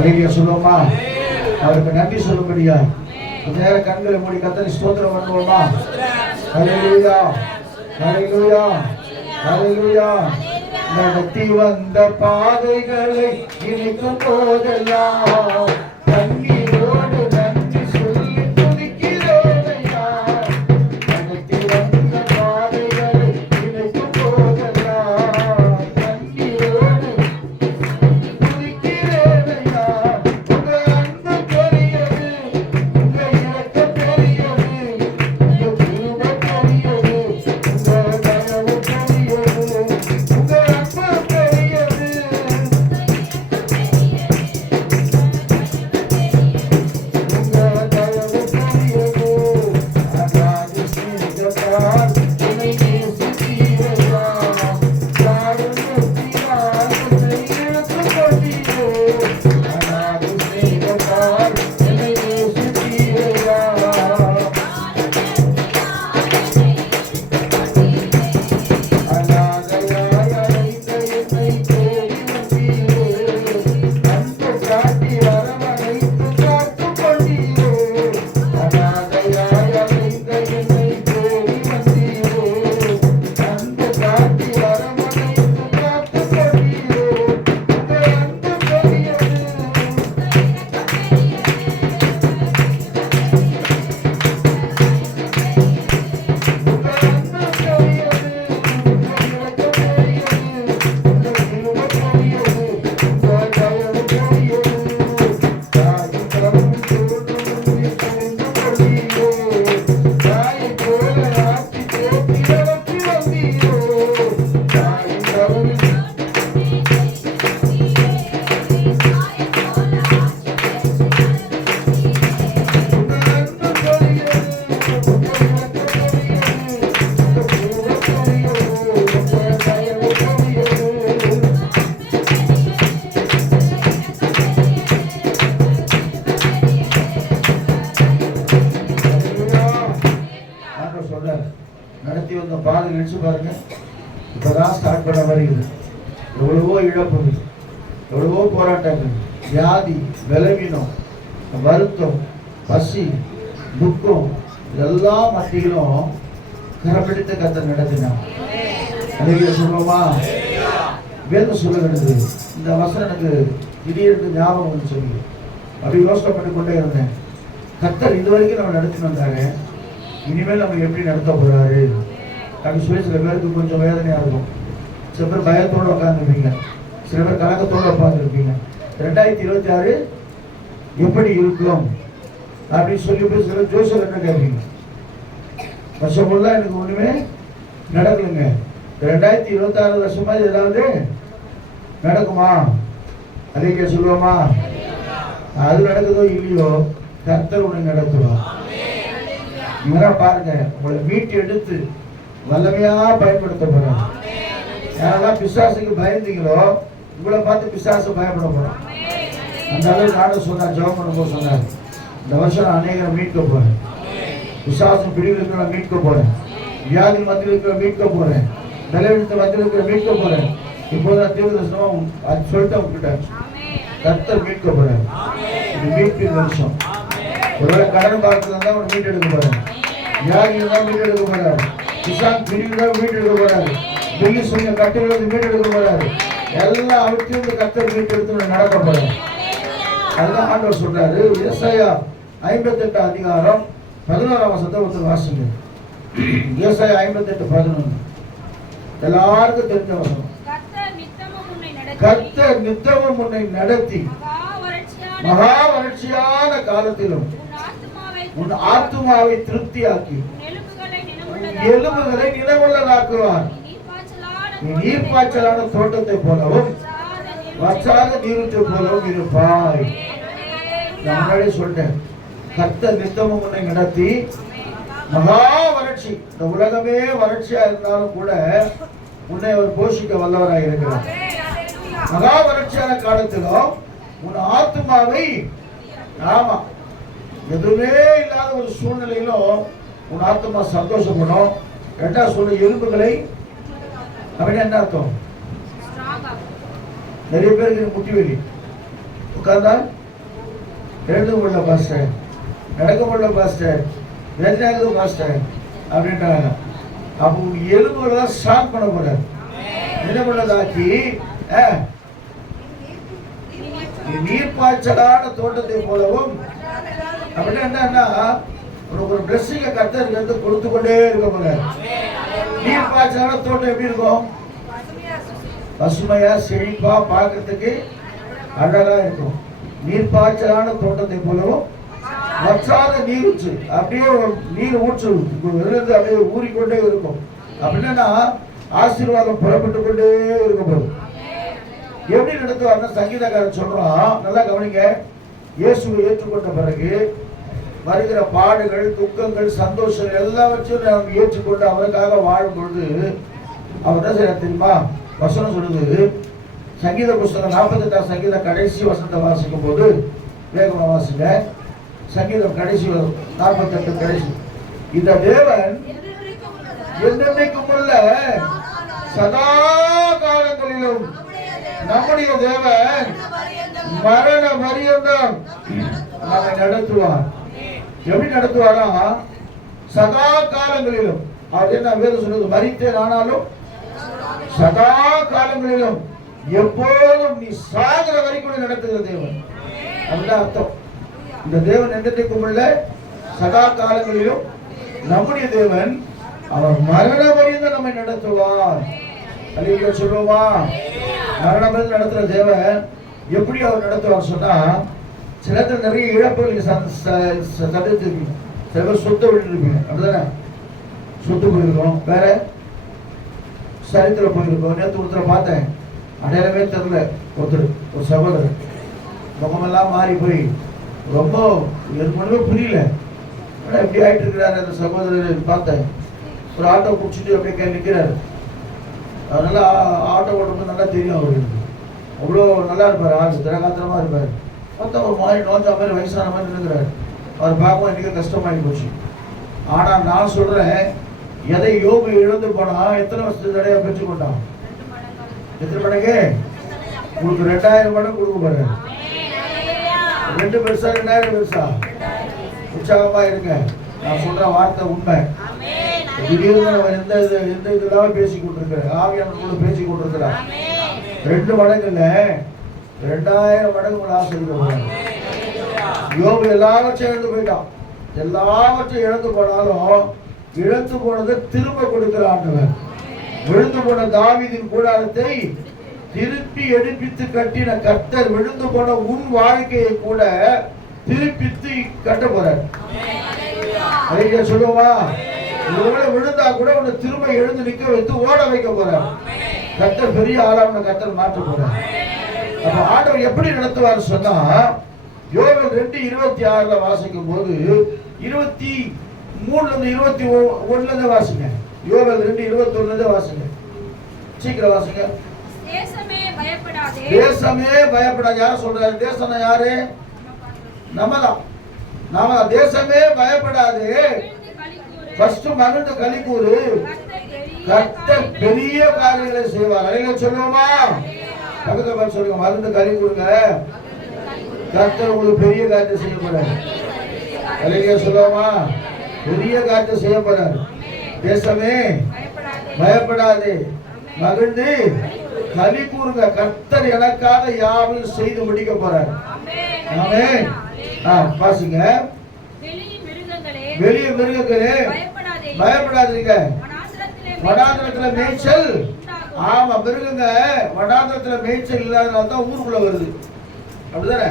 அல்லேலூயா சொல்லுவோமா? அவருக்கு நன்றி சொல்லும்படியா நேர கண்களை மூடி கர்த்தரை ஸ்தோத்திரம் பண்ணுவோமா? அல்லேலூயா அல்லேலூயா அல்லேலூயா. நடத்தி வந்த பாதைகளை இனிக்கும் போதெல்லாம் கண்ணீரோடு நன்றி சொல்லி துதிக்கிறேன் ஐயா. நடத்தி வந்த பாதைகளை இனிக்கும் போதெல்லாம் கண்ணீரோடு துதிக்கிறேன் ஐயா. உங்க அன்பு பெரியது, உங்க இரக்கம் பெரியது, உங்க கிருபை பெரியது, உங்க தயவு பெரியது, உங்க அன்பு பெரியது, உங்க தயவு பெரியது. அநாதி சிநேகத்தால் என்னை நேசித்தீரையா. நாடும் வெற்றியால் என்னை இழுத்துக் கொண்டீரே. அநாதி சிநேகத்தால் என்னை நேசித்தீரையா. அநாதையாய் அழைத்த என்னை தேடி வந்தீரே. அன்பு காட்டி வரவழைத்து காத்துக் கொண்டீரே. அநாதையாய் அழைத்த என்னை தேடி வந்தீரே. அன்பு காட்டி வரவழைத்து காத்துக் கொண்டீரே. உங்க அன்பு பெரியது, உங்க அன்பு பெரியது, உங்க இரக்கம் பெரியது, உங்க கிருபை பெரியது, உங்க தயவு பெரியது. தாயின் கரம் தோன்றும் முன்னே புரிந்து கொண்டீரே. தாயைப் போல ஆட்சி தேற்றி நடத்தி வந்தீரே. தாயின் கரம் உங்க அன்பு பெரியது, உங்க இரக்கம் பெரியது, உங்க கிருபை பெரியது, உங்க தயவு பெரியது. ஆண்டவர் சொல்றார், நடத்தி வந்த பாதை நினைச்சு பாருங்க. இப்பதான் ஸ்டார்ட் பண்ண வருகிறது. எவ்வளவோ இழப்புகள், எவ்வளவோ போராட்டங்கள், வியாதி, பலவீனம், வருத்தம், பசி, துக்கம், இதெல்லாம் மத்தியிலும் கரப்பிடித்த கர்த்தர் நடத்தினார். அல்லேலூயா சொல்லுவோமா? வேதம் சொல்லுகிறது. இந்த வசனம் எனக்கு திடீர்னு ஞாபகம் வந்து சொல்லி அப்படி யோசனை பண்ணி கொண்டே இருந்தேன். கர்த்தர் இதுவரைக்கும் நம்ம நடத்தி வந்தாங்க, இனிமேல் நம்ம எப்படி நடத்த போறாரு அப்படின்னு சொல்லி சில பேருக்கு கொஞ்சம் வேதனையா இருக்கும். சில பேர் பயத்தோடு உட்காந்துருப்பீங்க, சில பேர் கலக்கத்தோடு உட்காந்துருப்பீங்க. 2026 எப்படி இருக்கும் அப்படின்னு சொல்லி போய் சில ஜோசியர் என்ன கேட்பீங்க. வருஷம் ஃபுல்லா எனக்கு ஒண்ணுமே நடக்கலைங்க. 2026 வருஷமா ஏதாவது நடக்குமா? அதே சொல்லுவோமா? அது நடக்குதோ இல்லையோ, கர்த்தர் உன்னை நடத்துவார். இவரா பாருங்க, உங்களை மீட்டு எடுத்து வல்லமையா பயன்படுத்த போறாங்க. யாரெல்லாம் பிசாசுக்கு பயந்தீங்களோ உங்களை பார்த்து பிசாசு பயப்பட போறான். அந்த அளவுக்கு நானும் சொன்னார், ஜெபம் பண்ணும்போது சொன்னார், இந்த வருஷம் நான் அநேகரை மீட்க போறேன். பிசாசு பிடிவில் இருக்கிற மீட்க போறேன். வியாதி மத்தியில் இருக்கிற மீட்க போறேன். பலவீனத்தை மத்தியில் இருக்கிற மீட்க போறேன். இப்போது நான் தீர்க்கதரிசனம் அது சொல்லிட்டு அவங்ககிட்ட கர்த்தர் மீட்க போறேன். இது மீட்பின் வருஷம். ஒருவேளை கடன் பார்க்கறது தான் அவனை மீட்டு எடுக்க போறாரு. வியாதியை தான் மீட்டு எடுக்க போறாரு. கிசான் பிரிவு தான் மீட்டு எடுக்க போறாரு. பில்லி சொல்ல கட்டுகளை மீட்டு எடுக்க போறாரு. எல்லாம் அவற்றையும் இந்த கர்த்தர் மீட்டு எடுத்து நடக்க போறாரு. அதுதான் ஆண்டவர் சொல்றாரு. ஏசாயா 58 அதிகாரம் 11ஆம் வசனத்தை ஒருத்தர் வாசிங்க. ஏசாயா 58:11 எல்லாருக்கும் தெரிஞ்ச வசனம். கர்த்தர் நித்தமும் உன்னை நடத்தி மகா வறட்சியான காலத்திலும் உன் ஆத்துமாவை திருப்தியாக்கி எலும்புகளை நிலவுள்ளதாக்குவார். நீ நீர்ப்பாய்ச்சலான தோட்டத்தை போலவும் வற்றாத நீரூற்றை போலவும் இருப்பாய். நான் முன்னாடி சொல்லிட்டேன், கர்த்தர் நித்தமும் உன்னை நடத்தி மகா வறட்சி, இந்த உலகமே வறட்சியா இருந்தாலும் கூட உன்னை அவர் போஷிக்க வல்லவராக இருக்கிறார். மகா வறட்சியான காலத்திலும் உன் ஆத்மாவை, ஆமா, எதுவுமே இல்லாத ஒரு சூழ்நிலையிலும் உன் ஆத்மா சந்தோஷப்படும். ரெண்டா சொல்ல எலும்புகளை அப்படின்னு என்ன அர்த்தம்? நிறைய பேருக்கு முட்டி வெளி உட்கார்ந்தா எழுத முடியல பாஸ்டர், நடக்க முடியல பாஸ்டர், வேதனையாகுது பாஸ்டர் அப்படின்றாங்க. அப்போ எலும்புலாம் ஸ்ட்ராங் பண்ண போறாரு. என்ன பண்ணதாக்கி நீர்ப்பாய்ச்சலான தோட்டத்தை போலவும் அப்படின்னா என்னன்னா உனக்கு ஒரு பிளெஸிங்க கர்த்தர் வந்து கொடுத்து கொண்டே இருக்க போறாரு. நீர்ப்பாய்ச்சலான தோட்டம் எப்படி இருக்கும்? பசுமையா செழிப்பா பார்க்கறதுக்கு அழகா இருக்கும். நீர்ப்பாய்ச்சலான தோட்டத்தை போலவும் வற்றாத நீரூற்று, அப்படியே நீர் ஊற்று விழுந்து அப்படியே ஊறிக்கொண்டே இருக்கும். அப்படின்னா ஆசீர்வாதம் புறப்பட்டு கொண்டே இருக்கும். எப்படி நடத்துவார்னா சங்கீதக்காரன் சொல்றான், நல்லா கவனிங்க. இயேசுவை ஏற்றுக்கொண்ட பிறகு வருகிற பாடுகள், துக்கங்கள், சந்தோஷங்கள் எல்லாவற்றையும் நாம் ஏற்றுக்கொண்டு அவருக்காக வாழும் பொழுது அவர் என்ன செய்ய தெரியுமா? வசனம் சொல்லுது, சங்கீத புஸ்தகம் 48 சங்கீத கடைசி வசனத்தை வாசிக்கும் போது, வேகமா வாசிங்க. சங்கீதம் கடைசி 48 கடைசி. இந்த தேவன் என்றைக்கும் உள்ள சதா காலங்களிலும் நம்முடைய தேவன் மரண பரியந்தம் நம்மை நடத்துவார். எப்படி நடத்துவாரா? சதா காலங்களிலும். அவர் என்ன வேறு சொல்லுது? மரித்தேன் ஆனாலும் சதா காலங்களிலும், எப்போதும் நீ சாகிற வரைக்கும் நடத்துகிற தேவன். அதுதான் அர்த்தம். இந்த தேவன் என்றைக்கும் உள்ள சதா காலங்களிலும் நம்முடைய தேவன், அவர் மரண பரியந்தம் நம்மை நடத்துவார். அல்லேலூயா சொல்லுவோமா? மரண பரியந்தம் நடத்துற தேவன் எப்படி அவர் நடத்துவார் சொன்னா, சில நேரத்தில் நிறைய இழப்புகள் தடுத்துருப்பீங்க. சில பேர் சொத்தை விட்டுருப்பீங்க, அப்படிதானே? சொத்து போயிருக்கோம், வேற சரித்திரம் போயிருக்கோம். நேற்று ஒருத்தரை பார்த்தேன், அடையாளமே தெரியல. ஒரு சகோதரர் முகமெல்லாம் மாறி போய் ரொம்ப எனக்கு ஒன்றுமே புரியல. ஆனால் எப்படி ஆகிட்டு இருக்கிறாரு அந்த சகோதரர் பார்த்தேன். ஒரு ஆட்டோ பிடிச்சிட்டு அப்படியே நிற்கிறாரு. அதனால ஆட்டோ ஓட்டுறது நல்லா தெரியும் அவருக்கு. அவ்வளோ நல்லா இருப்பார், ஆள் திரகாத்திரமாக இருப்பார். பார்த்தா ஒரு மாதிரி நோஞ்சா மாதிரி வயசான மாதிரி இருக்கிறார். அவர் பார்க்கவும் எனக்கு கஷ்டமாகி போச்சு. ஆனால் நான் சொல்கிறேன், எதை யோபு இழந்து போனா எத்தனை வருஷத்துக்கு தடையாக பெற்றுக்கொண்டான்? எத்தனை மடங்கு? உங்களுக்கு 2000 மடங்கு கொடுக்க போறாரு. 2 பெருசா 2000 பெருசா? உற்சாகமா இருங்க. நான் சொல்ற வார்த்தை உண்மை. திடீர்னு அவன் எந்த இதெல்லாம் பேசி கொண்டிருக்கிறார், ஆவியானவர்களோட பேசி கொண்டிருக்கிறார். 2 மடங்கு இல்ல, 2000 மடங்கு உங்களை ஆசீர்வதிக்கிறார். யோபு எல்லாவற்றையும் இழந்து போயிட்டான். எல்லாவற்றையும் இழந்து போனாலும் இழந்து போனதை திரும்ப கொடுக்கிற ஆண்டவர். விழுந்து போன தாவீதின் கூடாரத்தை திருப்பி எடுப்பித்து கட்டின கர்த்தர், விழுந்து போன உன் வாழ்க்கையை கூட திருப்பித்து கட்ட போறார். சொல்லுவா, விழுந்தா கூட உன்னை திரும்ப எழுந்து நிக்க வைத்து ஓட வைக்க போறார். கர்த்தர் பெரிய ஆளா உன்னை கர்த்தர் மாற்ற போறார். அப்ப ஆண்டவர் எப்படி நடத்துவார் சொன்னா, யோவேல் 2:26 வாசிக்கும் போது 23 21 வாசிங்க. யோவேல் 2:21 வாசிங்க, சீக்கிரம் வாசிங்க. தேசமே பயப்படாது. யார சொல்றாரு? தேசம் யாரு? நம்மதான். நாம தேசமே பயப்படாது. ஃபர்ஸ்ட் மகிழ்ந்து களி கூறு, கர்த்தர் பெரிய காரியங்களை செய்வார். அல்லேலூயா சொல்லுவோமா? பக்கத்துல பார்த்து சொல்லுங்க, மகிழ்ந்து களி கூறுங்க, கர்த்தர் உங்களுக்கு பெரிய காரியத்தை செய்ய போறாரு. அல்லேலூயா சொல்லுவோமா? பெரிய காரியத்தை செய்ய போறாரு. தேசமே பயப்படாது, மகிழ்ந்து களி கூறுங்க, கர்த்தர் எனக்காக யாவையும் செய்து முடிக்க போறார். ஆமென். வாசிங்க. வெளிய மிருகங்களே பயப்படாதீங்க, வனாந்திரத்துல மேய்ச்சல். ஆமா, மிருகங்க வனாந்திரத்துல மேய்ச்சல் இல்லாதனால தான் ஊருக்குள்ள வருது, அப்படிதானே?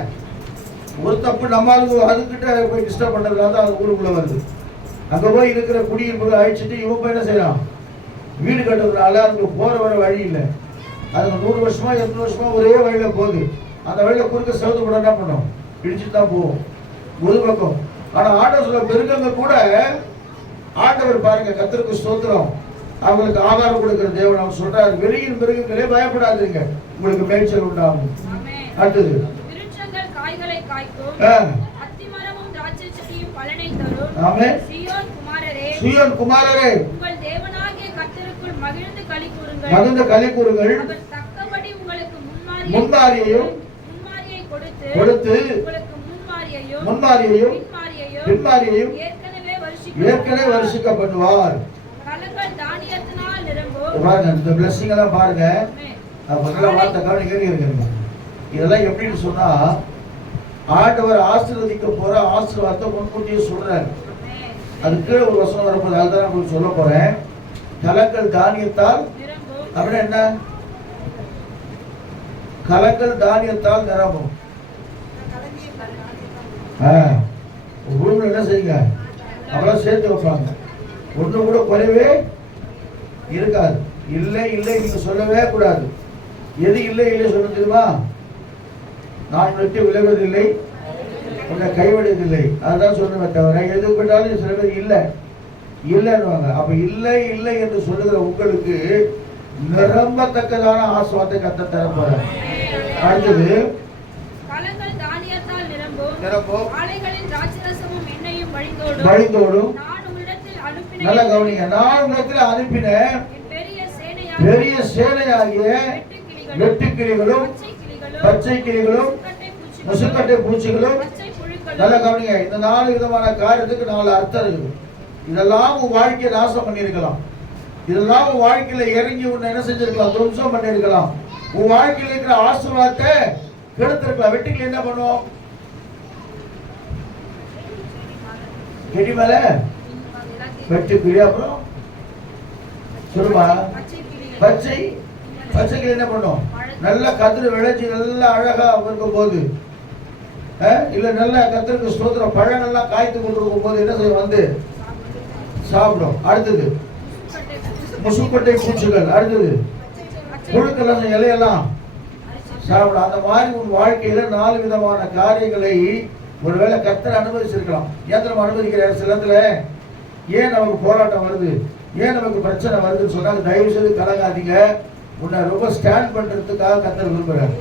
ஒரு தப்பு நம்மளுக்கு அதுக்கிட்ட போய் டிஸ்டர்ப் பண்றதுனால தான் அது ஊருக்குள்ள வருது. அங்க போய் இருக்கிற குடியிருப்புகளை அழிச்சிட்டு இவன் போய் என்ன செய்யறான்? வீடு கட்டுறதுனால அதுக்கு போற வர வழி இல்லை. அதுக்கு 100 வருஷமா 200 வருஷமா ஒரே வழியில போகுது. அந்த வழியில குறுக்க சவுத்து கூட என்ன பண்ணும்? இடிச்சுட்டு தான் போவோம் ஒரு பக்கம். ஆனா ஆண்டவர் சொல்ல மிருகங்க கூட ஆண்டவர் பாருங்க, கர்த்தருக்கு ஸ்தோத்திரம், அவங்களுக்கு ஆகாரம் கொடுக்கிற தேவன். அவர் சொல்றாரு, வெளியில் மிருகங்களே பயப்படாதீங்க, உங்களுக்கு மேய்ச்சல் உண்டாகும். அடுத்தது, சீயோன் குமாரரே மகிழ்ந்து களி கூறுங்கள், முன்மாரியையும் கொடுத்து முன்மாரியையும் பின்மாரியையும் ஏற்கனவே வருஷிக்கப்படுவார். பாருங்க, இந்த பிளஸிங் எல்லாம் பாருங்க. வார்த்தை கவனிக்க. இதெல்லாம் எப்படின்னு சொன்னா, ஆண்டவர் ஆசீர்வதிக்க போற ஆசீர்வாதத்தை முன்கூட்டியே சொல்றாரு. அது கீழே ஒரு வசனம் வரப்போது, அதுதான் உங்களுக்கு சொல்ல போறேன். கலங்கள் தானியத்தால் அப்படின்னா என்ன? கலங்கள் தானியத்தால் நிரம்பும். ரூம்ல என்ன செய்யுங்க, அவ்வளவு சேர்த்து வைப்பாங்க. ஒண்ணு கூட குறைவே இருக்காது. இல்லை இல்லை நீங்க சொல்லவே கூடாது. எது இல்லை இல்லை சொல்ல தெரியுமா? நான் விட்டு விளைவதில்லை, உன்னை கைவிடுவதில்லை, அதுதான் சொல்லுவேன் தவிர எது விட்டாலும் சில பேர் இல்லை இல்லைன்னுவாங்க. அப்ப இல்லை இல்லை என்று சொல்லுகிற உங்களுக்கு நிரம்பத்தக்கதான ஆசீர்வாதத்தை கர்த்தர் தர போறார். அடுத்தது வழிந்தோடும். நல்ல கவனிங்க. நான் உலகத்தில் அனுப்பின பெரிய சேனையாகிய வெட்டுக்கிளிகளும் பச்சை கிளிகளும் முசுக்கட்டை பூச்சிகளும். நல்ல கவனிங்க. இந்த 4 விதமான காரியத்துக்கு 4 அர்த்தம் இருக்குது. இதெல்லாம் உன் வாழ்க்கையை நாசம் பண்ணிருக்கலாம். இதெல்லாம் உன் வாழ்க்கையில இறங்கி உன்னை என்ன செஞ்சிருக்கலாம், துவம்சம் பண்ணிருக்கலாம். உன் வாழ்க்கையில் இருக்கிற ஆசீர்வாதத்தை கெடுத்திருக்கலாம். வெட்டுக்கிளி என்ன பண்ணுவோம்? செடி மேல வெட்டுக்கிளி. அப்புறம் சொல்லுமா, பச்சை கிளி என்ன பண்ணும்? நல்ல கதிர் விளைச்சி நல்லா அழகா இருக்கும் போது, இல்ல நல்ல கத்திற்கு ஸ்தோத்திரம் பழங்கள்லாம் காய்த்து கொண்டிருக்கும் போது என்ன செய்யும்? வந்து சாப்பிடும். அடுத்தது முசுக்கட்டை பூச்சிகள். அடுத்தது புழுக்கள் இலையெல்லாம் சாப்பிடும். அந்த மாதிரி உன் வாழ்க்கையில 4 விதமான காரியங்களை ஒருவேளை கர்த்தர் அனுமதிச்சிருக்கலாம். ஏன் நம்ம அனுமதிக்கிற சில இடத்துல ஏன் நமக்கு போராட்டம் வருது, ஏன் நமக்கு பிரச்சனை வருதுன்னு சொன்னாங்க. தயவு செய்து கலங்காதீங்க. உன்னை ரொம்ப ஸ்டாண்ட் பண்றதுக்காக கர்த்தர் விரும்புறாரு.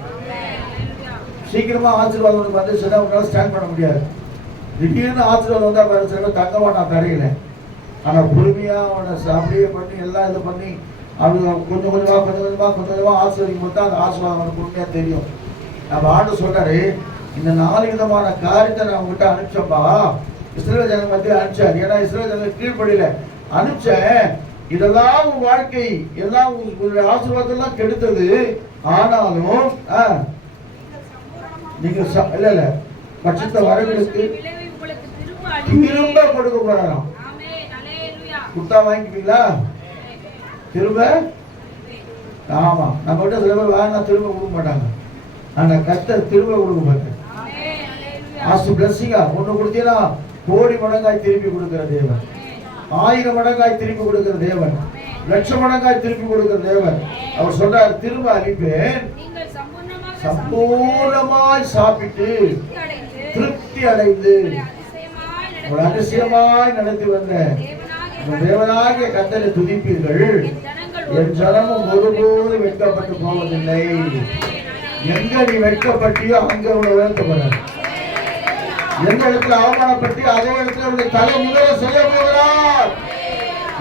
சீக்கிரமா ஆசீர்வாதம் உனக்கு வந்துச்சுன்னா உன்னால ஸ்டாண்ட் பண்ண முடியாது. திடீர்னு ஆசீர்வாதம் வந்தா பாருங்க, தங்க மாட்டான் தரையில. ஆனா பொறுமையா அவனை அப்படியே பண்ணி எல்லாம் இது பண்ணி அவங்க கொஞ்சம் கொஞ்சமா ஆசீர்வதிக்கும் போது அந்த ஆசீர்வாதம் அவனுக்கு பொறுமையா தெரியும். நம்ம ஆண்டு சொல்றாரு, இந்த 4 விதமான காரியத்தை நான் உங்ககிட்ட அனுப்பிச்சப்பா. இஸ்ரவேல் ஜனங்க மத்தியில் அனுப்பிச்சார். ஏன்னா இஸ்ரவேல் ஜனங்க கீழ்படியில அனுப்பிச்சேன். இதெல்லாம் உன் வாழ்க்கை எல்லாம் ஆசீர்வாதம் கெடுத்தது. ஆனாலும் நீங்க இல்ல பட்சத்தை வரங்களுக்கு திரும்ப கொடுக்க போறாராம். குத்தா வாங்கிப்பீங்களா திரும்ப? ஆமா, நம்ம கிட்ட சில பேர் வாங்கினா திரும்ப கொடுக்க மாட்டாங்க. ஆனா கர்த்தர் திரும்ப கொடுக்க மாட்டார். ஆசு பிளஸிங்கா ஒண்ணு கொடுத்தீங்கன்னா கோடி மடங்காய் திருப்பி கொடுக்கிற தேவன், 1000 மடங்காய் திருப்பி கொடுக்கிற தேவன், லட்சம் மடங்காய் திருப்பி கொடுக்கிற தேவன். அவர் சொல்றார், திரும்ப அளிப்பேன், சம்பூர்ணமாய் சாப்பிட்டு திருப்தி அடைந்து ஒரு அதிசயமாய் நடத்தி வந்த தேவனாகிய கர்த்தரை துதிப்பீர்கள். என் ஜனமும் ஒருபோது வெட்கப்பட்டு போவதில்லை. எங்க நீ வெட்கப்பட்டியோ அங்க உன்னை உயர்த்தப்பட. எந்த இடத்துல அவமானப்பட்டியோ அதே இடத்துல உன்னை தலை நிமிர செய்ய போகிறார்.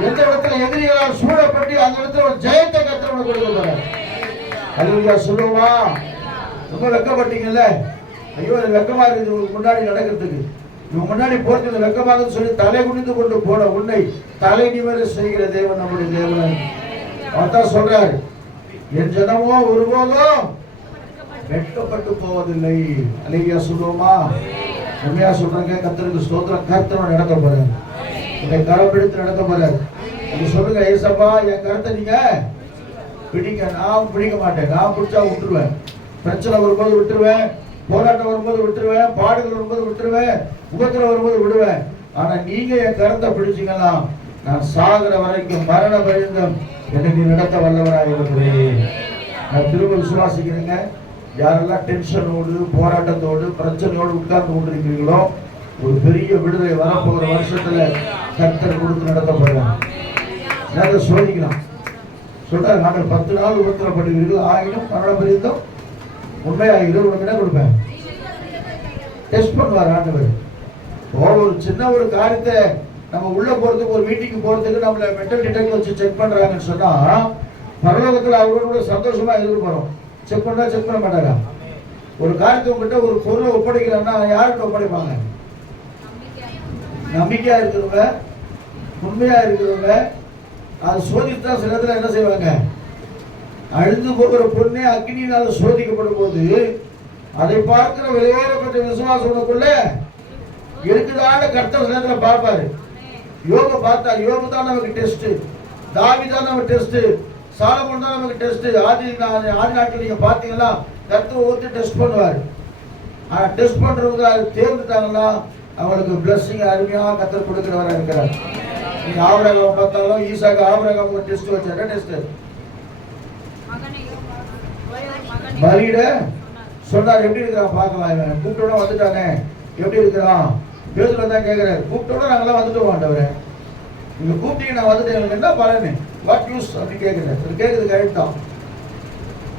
எந்த இடத்துல எதிரிகளால் சூழப்பட்டியோ அந்த இடத்துல ஒரு ஜெயத்தை கர்த்தர் உனக்கு கொடுக்க போறார். அல்லேலூயா சொல்லுவா. ரொம்ப வெட்கப்பட்டீங்கல்ல, ஐயோ வெட்கமா இருக்குது உங்களுக்கு முன்னாடி நடக்கிறதுக்கு, இவங்க முன்னாடி போறது வெட்கமாக சொல்லி தலை குனிந்து கொண்டு போன உன்னை தலை நிமிர செய்கிற தேவன் நம்முடைய தேவன். அவர்தான் சொல்றாரு, என் ஜனமோ ஒருபோதும் வெட்கப்பட்டு போவதில்லை. அல்லேலூயா சொல்லுவோமா? உண்மையா சொல்றாங்க. கர்த்தருக்கு ஸ்தோத்திரம். கர்த்தர் நடக்க போறாரு. உன்னை கரம் பிடித்து நடக்க போறாரு. நீங்க சொல்லுங்க, ஏசப்பா என் கருத்தை நீங்க பிடிங்க. நான் பிடிக்க மாட்டேன். நான் பிடிச்சா விட்டுருவேன். பிரச்சனை வரும்போது விட்டுருவேன், போராட்டம் வரும்போது விட்டுருவேன், பாடுகள் வரும்போது விட்டுருவேன், உபத்திரம் வரும்போது விடுவேன். ஆனா நீங்க என் கருத்தை பிடிச்சிங்கன்னா நான் சாகிற வரைக்கும் மரண பரியந்தம் என்னை நீ நடத்த வல்லவராக இருக்கிறேன். நான் திரும்ப விசுவாசிக்கிறேங்க. யாரெல்லாம் டென்ஷனோடு போராட்டத்தோடு பிரச்சனையோடு உட்கார்ந்து கொண்டிருக்கிறீங்களோ ஒரு பெரிய விடுதலை வரப்போகிற வருஷத்துல கர்த்தர் கொடுத்து நடத்த போறாங்க. சோதிக்கலாம் சொல்றாரு, நாங்கள் 10 நாள் உபத்திரப்படுகிறீர்கள், ஆகினும் மரண பரியந்தம் உண்மையாக உனக்கு என்ன கொடுப்பேன்? டெஸ்ட் பண்ணுவார் ஆண்டவர். ஒரு சின்ன ஒரு காரியத்தை நம்ம உள்ள போறதுக்கு, ஒரு மீட்டிங் போறதுக்கு நம்மள மெட்டல் டிடெக்டர் வச்சு செக் பண்றாங்கன்னு சொன்னா பரலோகத்துல அவரோட சந்தோஷமா எதிர்ப்பு போறோம். செக் பண்ணா செக் பண்ண மாட்டாரா? ஒரு காரியத்தை உங்ககிட்ட ஒரு பொருளை ஒப்படைக்கிறோம்னா யார்கிட்ட ஒப்படைப்பாங்க? நம்பிக்கையா இருக்கிறவங்க, உண்மையா இருக்கிறவங்க. அது சோதித்தா சில இடத்துல என்ன செய்வாங்க? அழிந்து போகிற பொண்ணே அக்னியினால சோதிக்கப்படும் போது அதை பார்க்கிற விலையேறப்பட்ட விசுவாசம் உனக்குள்ள இருக்குதான கர்த்தர் சில நேரத்தில் பார்ப்பாரு. யோப பார்த்தா, யோபு தான் நமக்கு டெஸ்ட், தாவீது தான் நமக்கு டெஸ்ட், சாலமோன் தான் நமக்கு டெஸ்ட். ஆதி நாட்கள் நீங்க பாத்தீங்கன்னா கர்த்தர் ஒவ்வொரு டெஸ்ட் பண்ணுவார். ஆனா டெஸ்ட் பண்றவங்க அது தேர்ந்துட்டாங்கன்னா அவங்களுக்கு பிளஸிங் அருமையாக கர்த்தர் கொடுக்கிறவரா இருக்கிறார். நீங்க ஆபிரகாம் பார்த்தாலும் ஈசாக்கு ஆபிரகாம் டெஸ்ட் வச்சாரு. டெஸ்ட் பலியிட சொன்னார். எப்படி இருக்கிறான் பார்க்கலாம், இவன் கூப்பிட்டோட வந்துட்டானே எப்படி இருக்கிறான்? பேசுல தான் கேட்கிறாரு, கூப்பிட்டோட நாங்களாம் வந்துட்டோம் ஆண்டவரே, நீங்க கூப்பிட்டீங்க நான் வந்துட்டேன், எனக்கு என்ன பலனு, வாட் யூஸ் அப்படின்னு கேட்கிறேன். அது கேட்குறது கரெக்ட் தான்.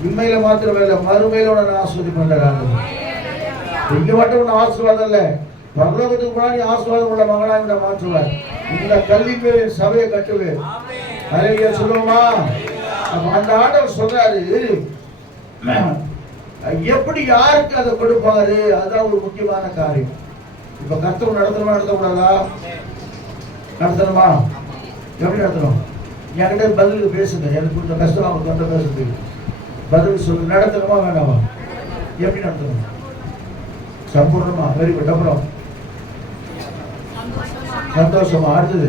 இம்மையில மாத்திரமே இல்லை, மறுமையில உன்னை ஆஸ்வதி பண்றாங்க. இங்க மட்டும் உன்னை ஆசீர்வாதம் இல்லை, பரலோகத்துக்கு முன்னாடி ஆசீர்வாதம் உள்ள மகனா இந்த மாற்றுவார். இந்த கல்வியின் மேல் சபையை கட்டுவேன். ஹல்லேலூயா சொல்லுவோமா? அந்த ஆண்டவர் சொல்றாரு, எப்படி யாருக்கு அதை கொடுப்பாரு, அதுதான் ஒரு முக்கியமான காரியம். இப்ப கர்த்தர் நடத்தணுமா நடத்தக்கூடாதா? நடத்தணுமா? எப்படி நடத்தணும்? என்கிட்ட பதிலுக்கு பேசுங்க. எனக்கு கொஞ்சம் கஷ்டம், அவங்க தொண்டை பேசுறது. பதில் சொல்லு. நடத்தணுமா வேண்டாமா? எப்படி நடத்தணும்? சம்பூர்ணமா? Very good. அப்புறம் சந்தோஷமா? அடுத்தது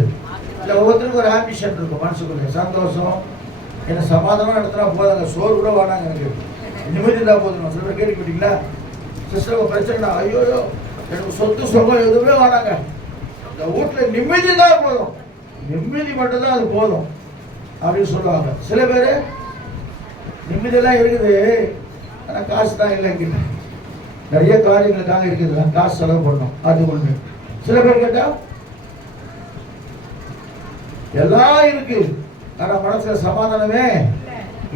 இல்ல, ஒவ்வொருத்தருக்கும் ஒரு ஆம்பிஷன் இருக்கும் மனசுக்குள்ள. சந்தோஷம், என்ன சமாதானம் நடத்தினா போதாங்க, சோறு கூட வேணாங்க, எனக்கு நிம்மதி தான் போதும். சில பேர் கேள்விப்பட்டீங்களா? சிஸ்டர் பிரச்சனை, ஐயோ எனக்கு சொத்து சுகம் எதுவுமே வேணாங்க, இந்த வீட்டுல நிம்மதி தான் போதும், நிம்மதி மட்டும் தான் அது போதும் அப்படின்னு சொல்லுவாங்க. சில பேர் நிம்மதியெல்லாம் இருக்குது, ஆனா காசு தான் இல்லைங்க, நிறைய காரியங்களுக்காக இருக்குது, காசு செலவு பண்ணணும், அது ஒண்ணு. சில பேர் கேட்டா எல்லாம் இருக்கு, ஆனா மனசுல சமாதானமே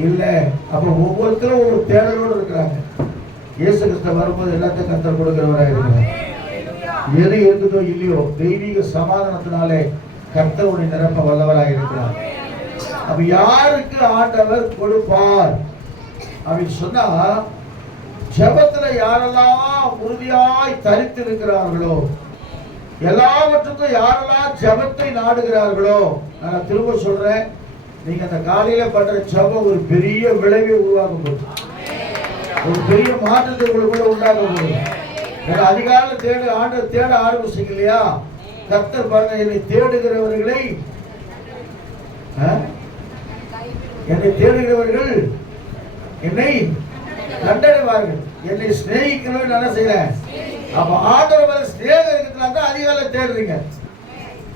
இல்லை. அப்ப ஒவ்வொருத்தரும் ஒவ்வொரு தேடலோடு இருக்கிறாங்க. இயேசு கிறிஸ்து வரும்போது எல்லாத்தையும் கர்த்தர் கொடுக்கிறவராக இருக்கிறார். எது இருக்குதோ இல்லையோ தெய்வீக சமாதானத்தினாலே கர்த்தருடைய நிரப்ப வல்லவராக இருக்கிறார். அப்ப யாருக்கு ஆண்டவர் கொடுப்பார் அப்படின்னு சொன்னா, ஜெபத்துல யாரெல்லாம் உறுதியாய் தரித்து இருக்கிறார்களோ, எல்லாவற்றுக்கும் யாரெல்லாம் ஜெபத்தை நாடுகிறார்களோ, நான் திரும்ப சொல்றேன், நீங்க அந்த காலையில பண்ற ஜெபம் ஒரு பெரிய விளைவை உருவாக்கும் போது, ஒரு பெரிய மாற்றத்தை உங்களுக்குள்ள உண்டாகும் போது, அதிகாலை தேட ஆண்டு தேட ஆரம்பிச்சீங்க இல்லையா? கர்த்தர் பாருங்க, என்னை தேடுகிறவர்களை, என்னை தேடுகிறவர்கள் என்னை கண்டடைவார்கள், என்னை சிநேகிக்கிறவர்கள் என்ன செய்யறேன். அப்ப ஆண்டவர் ஸ்நேகம் இருக்கிறதுனால தான் அதிகாலை தேடுறீங்க.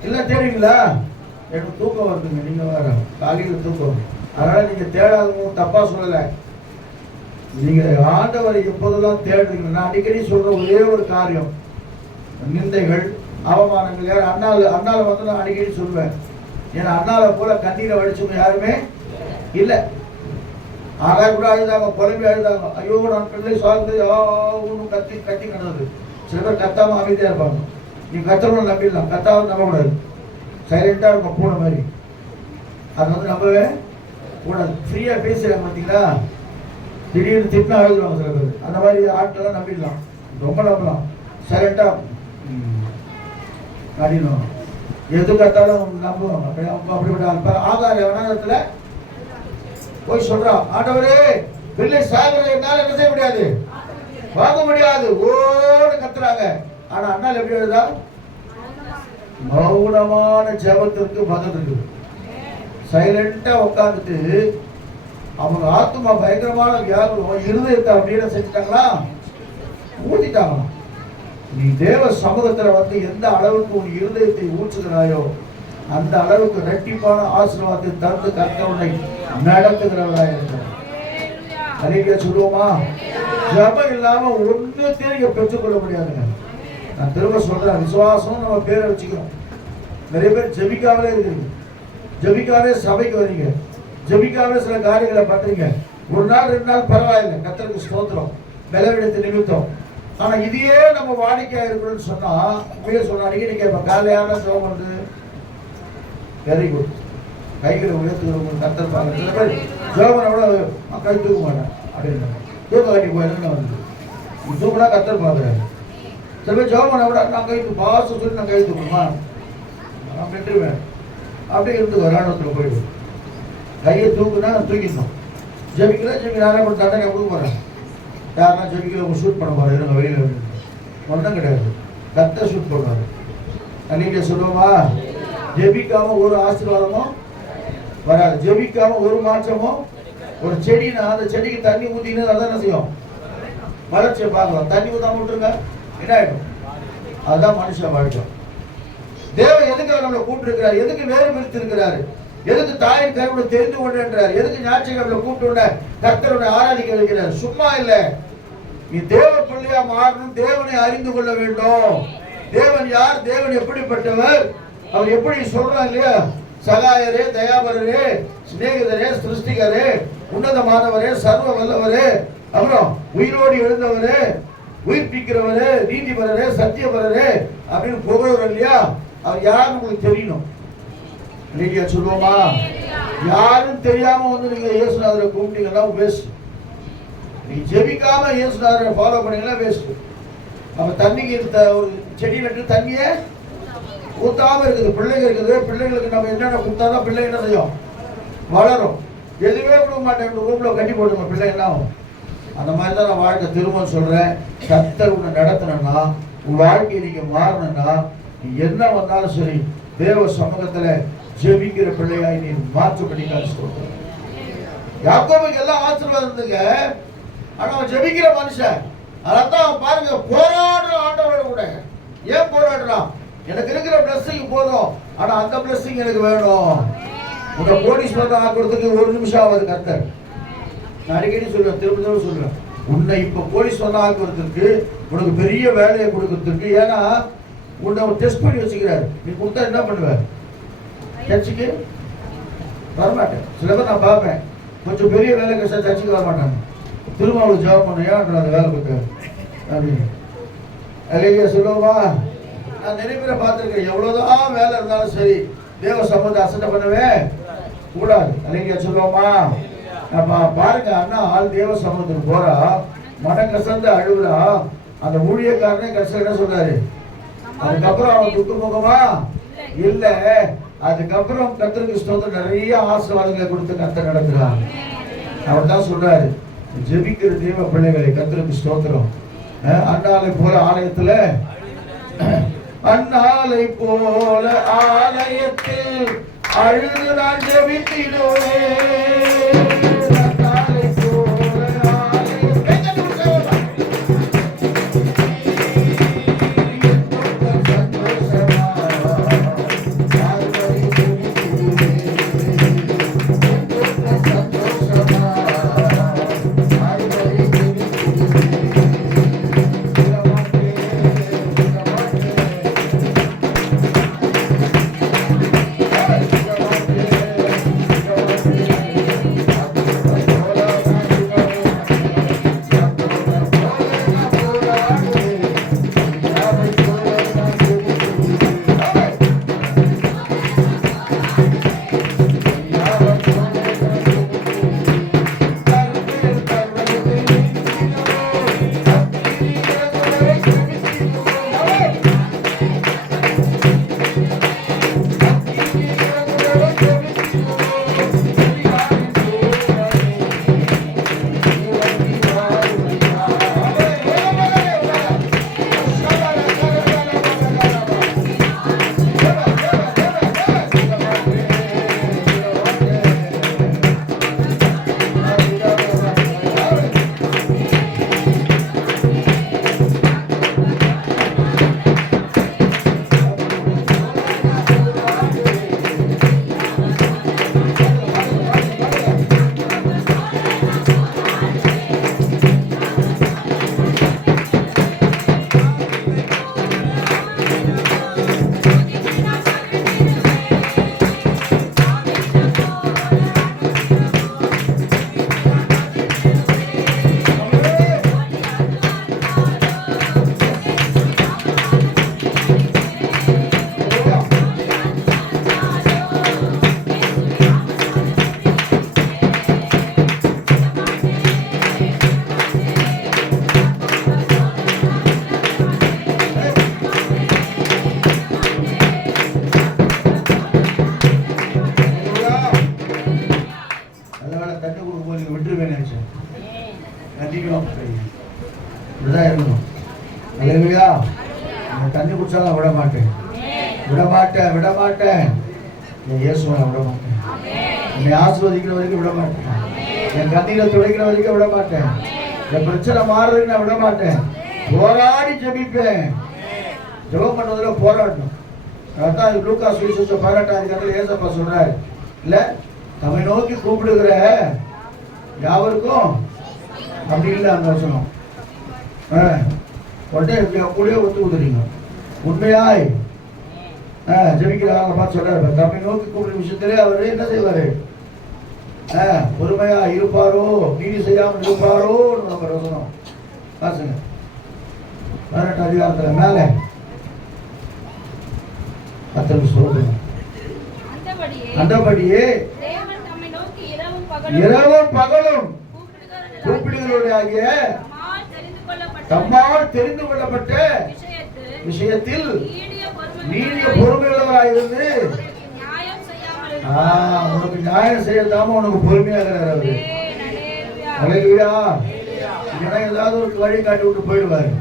இல்ல தேடுறீங்களா? எனக்கு தூக்கம் வருதுங்க, நீங்க வர காலையில் தூக்கம், அதனால நீங்க தேடாதவங்க தப்பா சொல்லல. நீங்க ஆண்டவரை எப்போதெல்லாம் தேடுறீங்க. நான் அடிக்கடி சொல்ற ஒரே ஒரு காரியம், நிந்தைகள் அவமானங்கள், யார் அண்ணால வந்து நான் அடிக்கடி சொல்வேன். ஏன்னா அண்ணால போல கண்ணீரை வடிச்சவங்க யாருமே இல்லை. ஆகாய கூட அழுதாங்க, புலம்பி அழுதாங்க, ஐயோ நான் பிள்ளை சாகுது கத்தி கத்தி கிடந்தது. சில பேர் கத்தாம அமைதியா இருப்பாங்க. நீ கத்தவங்களை நம்பிடலாம், கத்தாவை நம்பக்கூடாது. சைலண்டா இருக்கும் பூனை மாதிரி, அது வந்து நம்பவே கூடாது. ஃப்ரீயா பேசுறாங்க பார்த்தீங்களா, திடீர்னு திட்டினா அழுதுவாங்க சில பேர். அந்த மாதிரி ஆட்கள்லாம் நம்பிடலாம், ரொம்ப நம்பலாம். சைலண்டா அப்படின்னுவாங்க, எது கத்தாலும் நம்புவாங்க. அப்படிப்பட்ட ஆகார வனத்துல போய் சொல்றான், ஆண்டவரே பிள்ளை சாகுறது என்னால என்ன செய்ய முடியாது, வாங்க முடியாது, ஓடு கத்துறாங்க. ஆனா அண்ணால் எப்படி எழுதா? மௌனமான ஜெபத்திற்கு பதில் இருக்குது. சைலண்டா உட்காந்துட்டு அவங்க ஆத்மா பயங்கரமான வியாகுலம், இருதயத்தை அப்படியே செஞ்சுட்டாங்களா, ஊத்திட்டாங்களா. நீ தேவ சமூகத்துல வந்து எந்த அளவுக்கு உன் இருதயத்தை ஊற்றுகிறாயோ அந்த அளவுக்கு இரட்டிப்பான ஆசீர்வாதத்தை தந்து கர்த்தருடைய நடத்துகிறவராக இருக்கிறார். ஹல்லேலூயா சொல்லுவோமா? ஜெபம் இல்லாம ஒன்னுத்தையும் நீங்க பெற்றுக்கொள்ள முடியாதுங்க. நான் திரும்ப சொல்றேன், விசுவாசம் நம்ம பேரை வச்சுக்கிறோம். நிறைய பேர் ஜெபிக்காமலே இருக்கிறீங்க, ஜெபிக்காமலே சபைக்கு வரீங்க, ஜெபிக்காமலே சில காரியங்களை பண்றீங்க. ஒரு நாள் ரெண்டு நாள் பரவாயில்லை, கர்த்தருக்கு ஸ்தோத்திரம், பலவீனத்தை நிமித்தம். ஆனா இதையே நம்ம வாடிக்கையா இருக்கணும்னு சொன்னா, உண்மையை சொன்னா அடிக்கடி கேட்பேன், காலையான ஜெபம் பண்ணுது, வெரி குட், கைகளை உயர்த்துக்கிறவங்க கர்த்தர் பார்க்க. சில பேர் ஜெபம் கூட கை தூக்க மாட்டேன் அப்படின்னு தூக்க கட்டி போயிருந்தேன் வந்து தூக்குனா கத்தர் பார்க்குறாரு. சில பேர் ஜெபம் பண்ண விட நான் கை பாச சொல்லி நான் கை தூக்கணுமா, நான் பெற்றுவேன் அப்படியே இருந்து ராணுவத்தில் போயிடுவேன். கையை தூக்குனா தூக்கிடணும். ஜெபிக்கல யாரா கூட தண்டனை கொடுக்க போகிறேன். யாருன்னா ஜெபிக்கல உங்க ஷூட் பண்ண போகிறேன் இருங்க வெளியில் ஒன்றும் கிடையாது. கத்தர் ஷூட் பண்ணுவார். அன்னைக்கு சொல்லுவோமா, ஜெபிக்காம ஒரு ஆசீர்வாதமும் வராது, ஜெபிக்காம ஒரு மாற்றமும். ஒரு செடினா அந்த செடிக்கு தண்ணி ஊற்றின்னு அதான் என்ன செய்யும், வளர்ச்சியை பார்க்கலாம். தண்ணி ஊற்றாம விட்டுருங்க என்ன ஆகிடும். அதுதான் மனுஷன் வாழ்க்கை. தேவன் எதுக்கு நம்மளை கூப்பிட்டு இருக்கிறார், எதுக்கு வேறு பிரித்து இருக்கிறாரு, எதுக்கு தாயின் கருவிட தெரிந்து கொண்டு என்றார், எதுக்கு ஞாயிற்றுக்கிழமை கூப்பிட்டு கர்த்தருடைய ஆராதிக்க வைக்கிறார். சும்மா இல்லை, நீ தேவ பிள்ளையா மாறணும், தேவனை அறிந்து கொள்ள வேண்டும். தேவன் யார், தேவன் எப்படிப்பட்டவர், அவர் எப்படி சொல்றான் இல்லையா, சகாயரே, தயாபரரே, சிநேகிதரே, சிருஷ்டிகரே, உன்னதமானவரே, சர்வ வல்லவரே, அப்புறம் உயிரோடு எழுந்தவரே, உயிர்ப்பிக்கிறவரே, நீதிபரரே, சத்தியபரரே அப்படின்னு புகழ்வர் இல்லையா. அவர் யாருன்னு உங்களுக்கு தெரியணும் இல்லையா. சொல்லுவோமா, யாரும் தெரியாம வந்து நீங்க இயேசுநாதரை கூப்பிட்டீங்கன்னா வேஸ்ட். நீ ஜெபிக்காம இயேசுநாதரை ஃபாலோ பண்ணீங்கன்னா வேஸ்ட். அப்ப தண்ணிக்கு ஒரு செடி நட்டு தண்ணியே ஊத்தாம இருக்குது, பிள்ளைங்க இருக்குது, பிள்ளைங்களுக்கு நம்ம என்னென்ன கொடுத்தாதான் பிள்ளை என்ன செய்யும், வளரும். எதுவுமே கொடுக்க மாட்டேன், ரூம்ல கட்டி போடுங்க பிள்ளை என்ன ஆகும். அந்த மாதிரி தான் நான் வாழ்க்கை திரும்ப சொல்றேன். கர்த்தர் உன்னை நடத்தினா, உன் வாழ்க்கையை நீங்க மாறணும்னா, நீ என்ன வந்தாலும் சரி தேவ சமூகத்துல ஜெபிக்கிற பிள்ளையாய் நீ மாற்றப்படி சொல்றேன். யாக்கோபுக்கு எல்லாம் ஆசீர்வாதம் இருந்துங்க, ஆனா அவன் ஜெபிக்கிற மனுஷன். அதான் பாருங்க, போராடுற ஆண்டவரோட கூட. ஏன் போராடுறான், எனக்கு இருக்கிற பிளஸிங் போதும், ஆனா அந்த பிளஸிங் எனக்கு வேணும். உன்னை கோடீஸ்வரன் ஆக்குறதுக்கு ஒரு நிமிஷம் ஆகுது கர்த்தர். நான் அடிக்கடி சொல்லுவேன், திரும்ப சொல்லுவேன், உன்னை இப்ப கோடீஸ்வரன் ஆக்குறதுக்கு, உனக்கு பெரிய வேலையை கொடுக்கறதுக்கு. ஏன்னா உன்னை டெஸ்ட் பண்ணி வச்சுக்கிறாரு. நீ கொடுத்தா என்ன பண்ணுவேன், சர்ச்சுக்கு வரமாட்டேன். சில பேர் நான் பார்ப்பேன், கொஞ்சம் பெரிய வேலை கஷ்டம் சர்ச்சுக்கு வரமாட்டாங்க. திரும்ப அவளுக்கு ஜாப் பண்ண ஏன் அந்த வேலை கொடுக்க அப்படின்னு அலையா சொல்லுவோமா. நான் நிறைய பேரை பார்த்துருக்கேன், எவ்வளவுதான் வேலை இருந்தாலும் சரி தேவ சம்பந்தம் அசட்டை பண்ணவே கூடாது. அலையா சொல்லுவோமா. நம்ம பாருங்க, அண்ணா ஆள் தேவ சம்பந்தத்துக்கு போறா, மன கசந்து அழுகுறா. அந்த ஊழியக்காரனே கஷ்டம் என்ன சொல்றாரு, அதுக்கப்புறம் அவன் துக்கமுகமா இல்ல, அதுக்கப்புறம் கர்த்தருக்கு ஸ்தோத்திரம் நிறைய ஆசீர்வாதங்களை கொடுத்து கர்த்தர் நடத்துறான். அவர் தான் சொல்றாரு, ஜெபிக்கிற தேவ பிள்ளைகளை கர்த்தருக்கு ஸ்தோத்திரம். அண்ணாலை போல ஆலயத்துல, அண்ணாலை போல ஆலயத்தில் அழுது நான் ஜெபித்திடுவேன். அல்லேலூயா. நான் தண்ணி குடிச்சாலும் விட மாட்டேன், விட மாட்டேன், விட மாட்டேன். என் இயேசுவை விட மாட்டேன். என்னை ஆசீர்வதிக்கிற வரைக்கும் விட மாட்டேன். என் கண்ணீரை துடைக்கிற வரைக்கும் விட மாட்டேன். என் பிரச்சனை மாறுறதுக்கு நான் விட மாட்டேன். போராடி ஜெபிப்பேன். ஜெபம் பண்ணுவதுல போராடணும். அதான் லூக்கா சுவிசேஷம் 18ஆம் அதிகாரத்தில் ஏசப்பா சொல்றாரு, இல்ல தம்மை நோக்கி கூப்பிடுகிற யாவருக்கும் அப்படி இல்லை அந்த வசனம். உடனே கூடயே ஒத்து கொடுத்துறீங்க. உண்மையாய் ஜெபிக்கிறாங்க பார்த்து சொல்றாரு, தம்மை நோக்கி கூப்பிடுற விஷயத்திலே அவரு என்ன செய்வாரு? பொறுமையா இருப்பாரோ, நீதி செய்யாமல் இருப்பாரோ நம்ம வசனம் பாசுங்க. 18ஆம் அதிகாரத்துல மேல 10 சொல்லுங்க. அந்தபடியே இரவும் பகலும் கூப்பிடுகிறவர்களாகிய தம்மால் தெரிந்து கொள்ளப்பட்ட விஷயத்தில் நீடிய பொறுமையுள்ளவராயிருந்து உனக்கு நியாயம் செய்யாம உனக்கு பொறுமையாக இருக்கிறாரு. அல்லேலூயா. ஏதாவது ஒரு வழி காட்டி விட்டு போயிடுவாரு,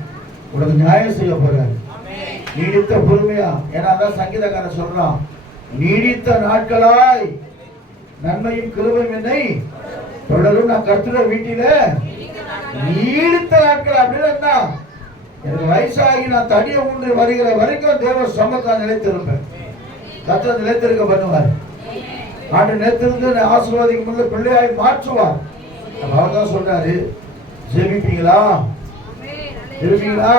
உனக்கு நியாயம் செய்ய போறாரு. நீடித்த பொறுமையா. ஏன்னா அதான் சங்கீதக்காரன் சொல்றான், நீடித்த நாட்களாய் நன்மையும் கிருபையும் என்னை தொடரும், நான் கர்த்தருடைய வீட்டில நீடித்த நாட்கள். அப்படின்னு எனக்கு வயசாகி நான் தனியை உண்டு வருகிற வரைக்கும் தேவ சமத்தை நிலைத்திருப்பேன். கர்த்தர் நிலைத்திருக்க பண்ணுவார். ஆண்டு நிலைத்திருந்து ஆசீர்வாதிக்கும் போது பிள்ளையாய் மாற்றுவார். அவர் தான் சொல்றாரு, ஜெபிப்பீங்களா? ஜெபிப்பீங்களா?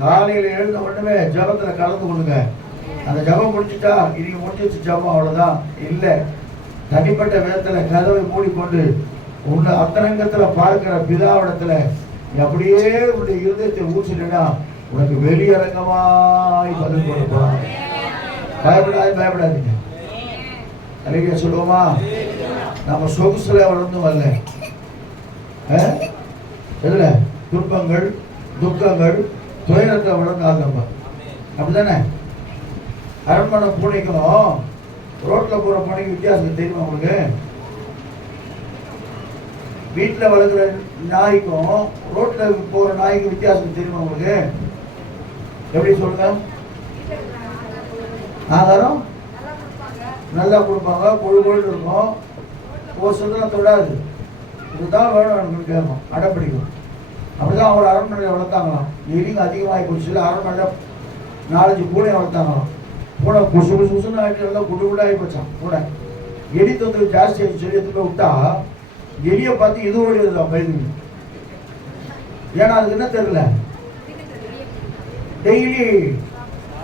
காலையில் எழுந்த உடனே ஜபத்துல கலந்து கொள்ளுங்க. அந்த ஜபம் முடிச்சுட்டா இன்னைக்கு முடிஞ்சிச்சு ஜபம், அவ்வளவுதான் இல்லை. தனிப்பட்ட விதத்துல கதவை மூடிக்கொண்டு உன்னை அந்தரங்கத்துல பார்க்கிற பிதாவிடத்துல அப்படியே உன்னுடைய இருதயத்தை ஊற்றினா உனக்கு வெளியரங்கமாய் பதில் கொடுப்பான். பயப்படாதீங்க. அல்லேலூயா சொல்லுவோமா? நம்ம சொகுசுல வளர்ந்தும் வரல. எதுல? துன்பங்கள், துக்கங்கள், துயரத்தை வளர்ந்தால் நம்ம அப்படித்தானே? அரண்மனை பூனைக்கும் ரோட்ல போற பூனைக்கு வித்தியாசம் தெரியுமா உங்களுக்கு? வீட்டில் வளர்க்குற நாய்க்கும் ரோட்ல போற நாய்க்கும் வித்தியாசம் தெரியுமா உங்களுக்கு? எப்படி சொல்லுங்க? ஆதாரம் நல்லா கொடுப்பாங்க, பொழு பொழுது இருக்கும். ஒரு சுதந்திரம் தொடாது. இதுதான் வேணும் எனக்கு கேட்கும், அடப்பிடிக்கும். அப்படிதான் ஒரு அரண்மனையை வளர்த்தாங்களாம். எலிங்க அதிகமாகி போச்சு. அரண்மனையில் 4-5 பூனை வளர்த்தாங்களாம். பூனை குசு குசு குசுன்னு ஆகிட்டு இருந்தால் குடு குடாகி போச்சான் பூனை. எலி தொந்தரவு ஜாஸ்தி ஆகிடுச்சு. சொல்லி எடுத்து போய் விட்டா எலியை பார்த்து இது ஓடிதான் பயந்து. ஏன்னா அதுக்கு என்ன தெரியல. டெய்லி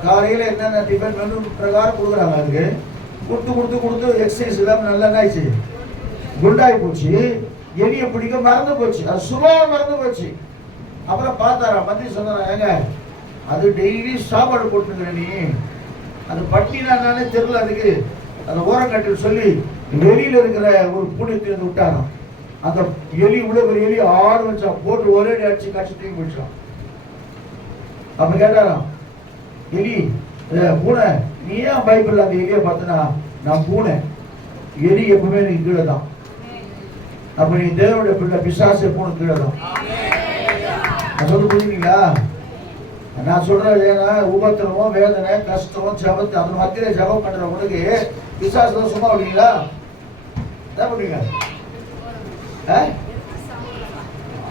காலையில் என்னென்ன டிஃபன் மெனு பிரகாரம் கொடுக்குறாங்க. அதுக்கு கொடுத்து எக்ஸசைஸ் இல்லாமல் நல்லா ஆயிடுச்சு, குண்டாகி போச்சு. எலியை பிடிக்க மறந்து போச்சு, அது சும்மா மறந்து போச்சு. அப்புறம் பார்த்தாரா மந்திரி சொன்னாரா, ஏங்க அது டெய்லி சாப்பாடு போட்டுருக்குற நீ, அது பட்டினாலே தெரியல அதுக்கு, அந்த ஓரங்கட்டில் சொல்லி வெளியில இருக்கிற ஒரு பூனையை விட்டாராம். அந்த எலி இவ்வளவு பெரிய எலி 6 வச்சா போட்டு ஒரே அடிச்சு காட்சி தூக்கி போயிடுச்சான். அப்ப கேட்டாராம் எலி, பூனை நீ ஏன் பைபிள் அந்த எலியை பார்த்தனா? நான் பூனை, எலி எப்பவுமே எனக்கு கீழே தான். அப்ப நீ தேவனுடைய பிள்ளை, பிசாசு பூனை கீழே தான். நான் சொல்ல புரியுங்களா? நான் சொல்றேன், ஏன்னா உபத்திரமும் வேதனை கஷ்டம் ஜபத்து அந்த மத்தியில ஜபம் பண்ற உனக்கு பிசாசு தான் சும்மா விடுவீங்களா? என்ன பண்ணுவீங்க?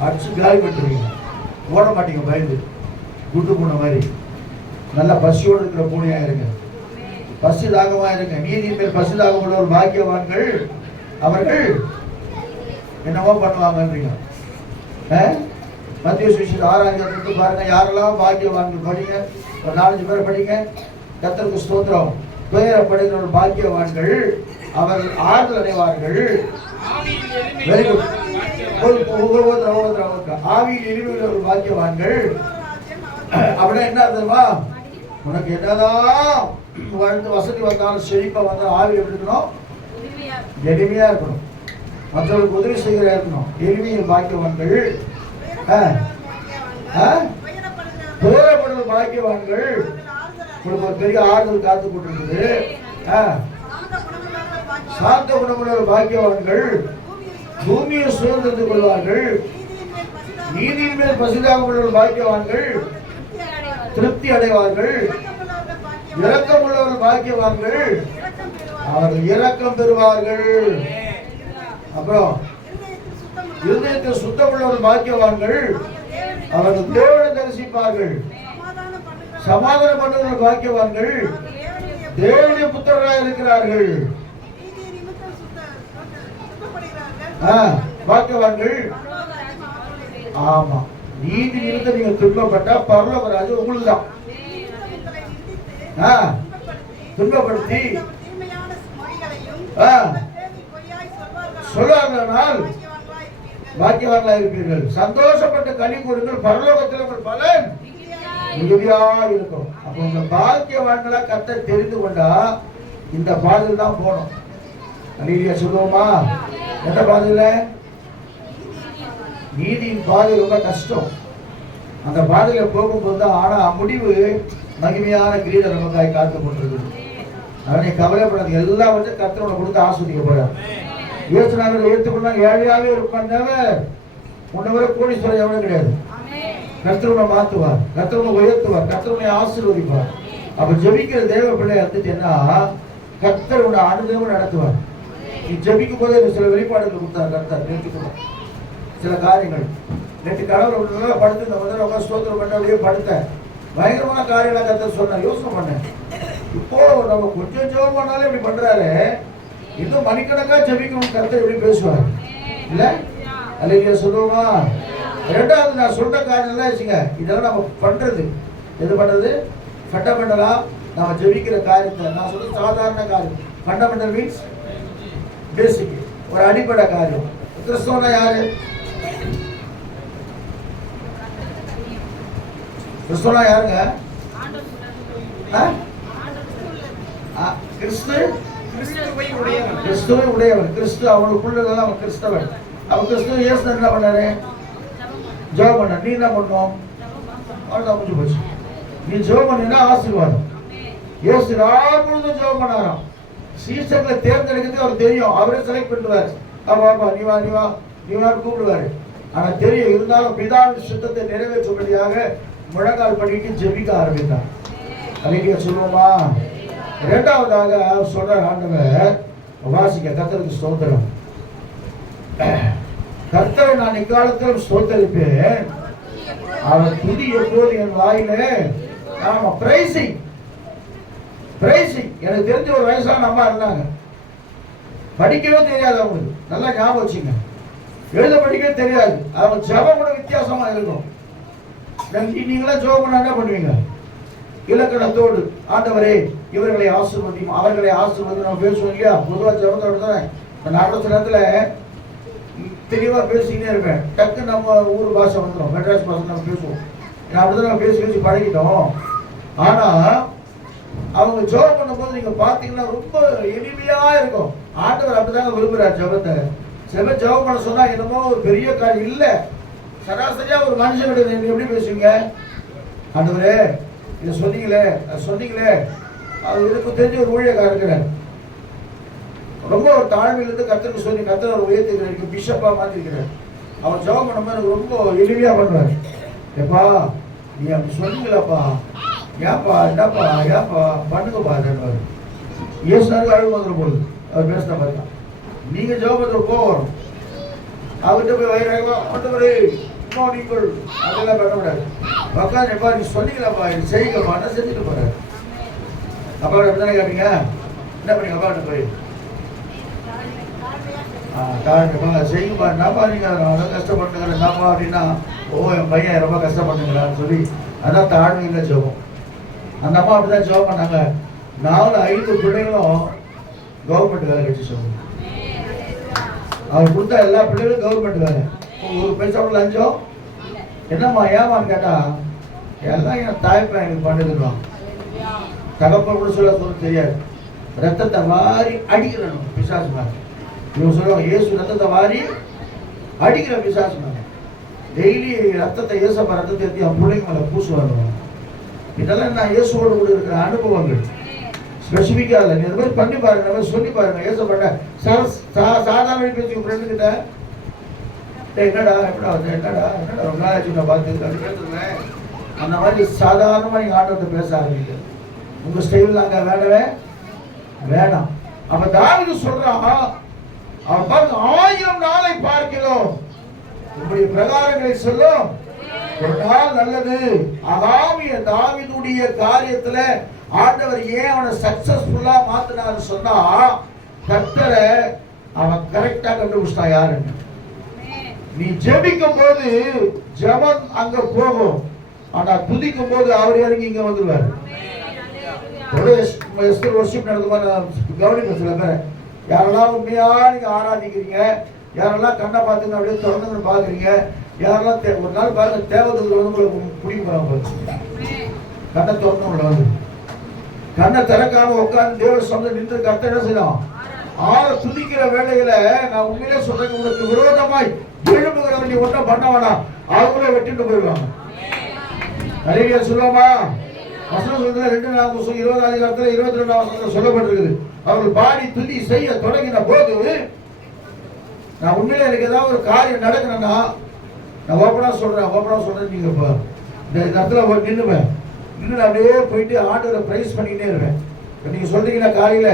அடிச்சு காலி பண்ணிடுவீங்க, ஓட மாட்டீங்க பயந்து. குட்டு பூனை மாதிரி நல்லா பசியோடு இருக்கிற பூனையா இருங்க, பசி தாகமா இருங்க. நீதியின் மேல் பசி தாகம் உள்ள ஒரு பாக்கியவான்கள், அவர்கள் என்னவோ பண்ணுவாங்கன்றீங்க. மத்திய சுவிசேஷம் 6ஆம் அதிகாரத்தை பாருங்க. யாரெல்லாம் பாக்கியவான்கள் படிங்க, ஒரு 4-5 பேரை படிங்க. கர்த்தருக்கு ஸ்தோத்திரம். துயரப்படுகிற ஒரு பாக்கியவான்கள், அவர்கள் ஆறுதல் அடைவார்கள். Very good. ஆவியில் எளிமையுள்ள ஒரு பாக்கியவான்கள். அப்படின்னா என்ன தெரியுமா? உனக்கு என்னதான் வாழ்ந்து வசதி வந்தாலும் செழிப்பா வந்தாலும் ஆவியில் எப்படி இருக்கணும்? எளிமையா இருக்கணும். மற்றவர்களுக்கு உதவி செய்கிற இருக்கணும். எளிமையை பாக்கியவான்கள். துயரப்படுவது பாக்கியவான்கள். உங்களுக்கு ஒரு பெரிய ஆறுதல் காத்து கொண்டிருக்குது. சாந்த குணமுள்ள பாக்கியவான்கள் பூமியை சுதந்திரத்துக் கொள்வார்கள். நீதியின் மேல் பசிதாக உள்ளவர்கள் பாக்கியவான்கள், திருப்தி அடைவார்கள். இரக்கம் உள்ளவர்கள் பாக்கியவான்கள், அவர்கள் இரக்கம் பெறுவார்கள். அப்புறம் இருதயத்தில் சுத்தம் உள்ளவர்கள் பாக்கியவான்கள், அவர்கள் தேவனை தரிசிப்பார்கள். சமாதானம் பண்ணுவவர்கள் பாக்கியவான்கள், தேவனுடைய புத்திரராக இருக்கிறார்கள். பாக்கியவான்கள். ஆமா, நீதி நிமித்தம் நீங்க துன்பப்பட்டா பரலோக ராஜ்யம் உங்களுக்கு தான். துன்பப்படுத்தி சொல்வார்கள், பாக்கியவான்களா இருப்பீர்கள். சந்தோஷப்பட்ட களி கூறுங்கள், பரலோகத்தில் உங்கள் பலன் மிகுதியா இருக்கும். அப்ப உங்க பாக்கியவான்களா கர்த்தர் தெரிந்து கொண்டா இந்த பாதையில் தான் போகணும். அல்லேலூயா சொல்லுவோமா? எந்த பாதையில? நீதியின் பாதை ரொம்ப கஷ்டம். அந்த பாதையில போகும்போது தான், ஆனா முடிவு மகிமையான கிரீடம் நமக்காய் காத்துக்கொண்டிருக்கு. அவனை கவலைப்படாது, எல்லாவற்றையும் கர்த்தரோட கொடுத்து ஆஸ்வதிக்க போறார். இயேசுநாதரை ஏற்றுக்கொண்டா ஏழையாவே இருப்பான். உன்னை கோடீஸ்வரர் எவனும் கிடையாது. கர்த்தரை மாத்துவார், கர்த்தரை உயர்த்துவார், கர்த்தரை ஆசீர்வதிப்பார். அப்ப ஜெபிக்கிற தேவ பிள்ளையா இருந்துச்சுன்னா கர்த்தர் உன்னை அனுதினமும் நடத்துவார். நீ ஜெபிக்கும் போதே சில வெளிப்பாடுகள் கொடுத்தார் கர்த்தர். நேற்றுக்கணும் சில காரியங்கள். நேற்று கடவுள் படுத்து இந்த முதல்ல ஸ்தோத்திரம் பண்ண அப்படியே படுத்தேன். பயங்கரமான காரியங்களை கர்த்தர் சொன்னார். யோசனை பண்ணேன், இப்போ நம்ம கொஞ்சம் ஜெபம் பண்ணாலே இப்படி பண்றாரு, இன்னும் மணிக்கணக்கா ஜெபிக்கணும் கர்த்தர் எப்படி பேசுவார் இல்ல? அல்லேலூயா சொல்லுவோமா? இரண்டாவது நான் சொல்ற காரியம் எல்லாம் வச்சுங்க, இதெல்லாம் நம்ம பண்றது. எது பண்றது? ஃபண்டமெண்டலா நம்ம ஜெபிக்கிற காரியத்தை நான் சொல்றது சாதாரண காரியம். ஃபண்டமெண்டல் மீன்ஸ் பேசிக், ஒரு அடிப்படை காரியம். கிறிஸ்துவனா யாரு? கிறிஸ்துவனா யாருங்க? கிறிஸ்துவை உடையவன். கிறிஸ்து அவனுக்குள்ளதான் அவன் கிறிஸ்தவன். அவன் கிறிஸ்துவ இயேசு என்ன பண்ணாரு? ஜெபம் பண்ண. நீ என்ன பண்ணணும்? அவ்வளவுதான், முடிஞ்சு போச்சு. நீ ஜெபம் பண்ணினா ஆசீர்வாதம். இயேசு நாள் முழுதும் ஜெபம் பண்ணாராம். சீசர்களை தேர்ந்தெடுக்கிறது அவர் தெரியும். அவரே செலக்ட் பண்ணுவார். வாப்பா நீ வா, நீ வா, நீ வா கூப்பிடுவாரு. ஆனா தெரியும், இருந்தாலும் பிதாவின் சித்தத்தை நிறைவேற்றும்படியாக முழங்கால் பண்ணிட்டு ஜெபிக்க ஆரம்பித்தார். அல்லேலூயா சொல்லுவோமா? இரண்டாவதாக அவர் சொல்ற ஆண்டவர் வாசிக்க, கர்த்தருக்கு ஸ்தோத்திரம். கர்த்தரை நான் இக்காலத்திலும் ஸ்தோத்தரிப்பேன், அவர் துதி எப்போது என் வாயிலே. ஆமா, பிரைசிங். பிரைசிங். எனக்கு தெரிஞ்ச ஒரு வயசான அம்மா இருந்தாங்க. படிக்கவே தெரியாது அவங்களுக்கு. நல்லா ஞாபகம் வச்சுங்க, எழுத படிக்கவே தெரியாது. அவங்க ஜபம் கூட வித்தியாசமா இருக்கும். நீங்களாம் ஜெபம் பண்ணா என்ன பண்ணுவீங்க? இலக்கணத்தோடு, ஆண்டவரே இவர்களை ஆசீர்வதியும் அவர்களை ஆசீர்வதி நம்ம பேசுவோம் இல்லையா? பொதுவாக ஜபத்தோடு தானே. நான் சில நேரத்துல தெளிவா பேசிக்கிட்டே இருப்பேன். டக்கு நம்ம ஊர் பாஷை வந்துடும், மெட்ராஸ் பாஷை நம்ம பேசுவோம். அப்படிதான் நம்ம பேசி பேசி பழகிட்டோம். ஆனா அவங்க ஜெபம் பண்ணும்போது நீங்க பாத்தீங்கன்னா ரொம்ப எளிமையா இருக்கும். ஆண்டவர் அப்படிதாங்க விரும்புறார் ஜெபத்தை. சில பேர் ஜெபம் பண்ண சொன்னா என்னமோ ஒரு பெரிய காரியம் இல்ல. சராசரியா ஒரு மனுஷன் எப்படி பேசுவீங்க? ஆண்டவரே இதை சொன்னீங்களே, சொன்னீங்களே. அது எனக்கு தெரிஞ்ச ஒரு ஊழியக்காரர் இருக்கிறார். ரொம்ப ஒரு தாழ்மையிலிருந்து கர்த்தருக்கு சொல்லி கர்த்தர் அவர் உயர்த்திருக்கிறார், பிஷப்பா மாத்திருக்கிறார். அவர் ஜெபம் பண்ணும்போது எனக்கு ரொம்ப எளிமையா பண்ணுவார். எப்பா நீ அப்படி சொன்னீங்களாப்பா, ஏப்பா என்னப்பா ஏப்பா பண்ணுங்கப்பா தருவார். இயேசுனாருக்கு அழுகு வந்துடும் போது அவர் பேசின மாதிரி தான். நீங்க ஜெபத்தில் போக வரும். அவர்கிட்ட போய் வயிறாக ஆண்டவரே நீங்கள் அதெல்லாம் பண்ண கூடாது. உட்காந்து எப்பா நீ சொன்னீங்களாப்பா, இது செய்யுங்கப்பா, என்ன செஞ்சுட்டு போறாரு. அப்பா அப்படித்தானே கேட்டீங்க? என்ன பண்ணீங்க? அப்பாட்ட போய் செய்யுப்பா, என்னப்பா நீங்க அதை கஷ்டப்பட்டுங்கிற என்னப்பா அப்படின்னா, ஓ என் பையன் ரொம்ப கஷ்டப்பட்டுங்கிறான்னு சொல்லி அதான் தாழ்மையில ஜெபம். அந்த அம்மா அப்படிதான் ஜெபம் பண்ணாங்க. 4-5 பிள்ளைகளும் கவர்மெண்ட் வேலை கட்சி சொல்லுங்க. அவர் கொடுத்தா எல்லா பிள்ளைகளும் கவர்மெண்ட் வேலை. ஒரு பைசா லஞ்சம் என்னம்மா ஏமான்னு கேட்டா எல்லாம் என் தாய்ப்பா எனக்கு பண்ணுதுலாம். தகப்பன் கூட சொல்ல தெரியாது. ரத்தத்தை வாரி அடிக்கிறணும் பிசாசு மாதிரி. இவங்க சொல்லுவாங்க இயேசு ரத்தத்தை வாரி அடிக்கிற பிசாசு மாதிரி. டெய்லி ரத்தத்தை இயேசப்பா ரத்தத்தை எடுத்து என் பிள்ளைங்க மேலே பூசுவாங்க. இதெல்லாம் நான் இயேசுவோடு கூட இருக்கிற அனுபவங்கள். ஸ்பெசிஃபிக்கா இல்லை, நீ இந்த மாதிரி பண்ணி பாருங்க, இந்த மாதிரி சொல்லி பாருங்க. இயேசப்பட்ட சாதாரண பேசி உங்க ஃப்ரெண்டு கிட்ட என்னடா எப்படா வந்து என்னடா என்னடா ரொம்ப நாள் ஆச்சு நான் பார்த்து அந்த மாதிரி சாதாரணமாக நீங்கள் ஆண்டவர்கிட்ட பேச ஆரம்பிங்க. உங்கள் ஸ்டைலில் அங்கே வேணவே வேணாம். அப்போ தாவீது சொல்கிறான், அவன் பாருங்க, 1000 நாளை பார்க்கிறோம் உங்களுடைய பிரகாரங்களை சொல்லும் ஒரு நாள் நல்லது. ஆகாமிய தாவீதுடைய காரியத்துல ஆண்டவர் ஏன் அவனை சக்சஸ்ஃபுல்லா மாத்தினாரு சொன்னா, கர்த்தரை அவன் கரெக்டா கண்டுபிடிச்சிட்டான் யாருன்னு. நீ ஜெபிக்கும் போது ஜெபம் அங்க போகும், ஆனா துதிக்கும் போது அவர் இறங்கி இங்க வந்துருவாரு. வர்ஷிப் நடக்கும்போது கவனிப்ப சில பேர் யாரெல்லாம் உண்மையா நீங்க ஆராதிக்கிறீங்க, யாரெல்லாம் கண்ணை பார்த்துங்க அப்படியே தொடர்ந்து பாக்குறீங்க, யாரெல்லாம் ஒரு நாள் பாருங்க தேவதூதர் வந்து உங்களுக்கு பிடிக்க போறாங்க, கண்ணை திறந்து உள்ள வந்து கண்ணை திறக்காம உட்கார்ந்து தேவ சொந்த நின்று கத்த என்ன செய்யலாம் ஆள துதிக்கிற வேலையில நான் உண்மையிலே சொல்றேன், உங்களுக்கு விரோதமாய் எழுப்புகிறவர் நீ ஒன்றும் பண்ண வேணாம், அவங்களே வெட்டிட்டு போயிடுவாங்க. நிறைய சொல்லுவோமா வசனம் சொல்றது 2 அதிகாரத்துல 22 வசனத்துல சொல்லப்பட்டிருக்குது. அவர்கள் பாடி துதி செய்ய தொடங்கின போது நான் உண்மையிலே எனக்கு ஏதாவது ஒரு காரியம் நடக்கணும்னா நான் ஓப்பனா சொல்றேன் நீங்க இந்த இடத்துல நின்றுவேன், நின்று அப்படியே போயிட்டு ஆண்டவரை பிரைஸ் பண்ணிக்கிட்டே இருவேன். நீங்க சொல்றீங்களா காலையில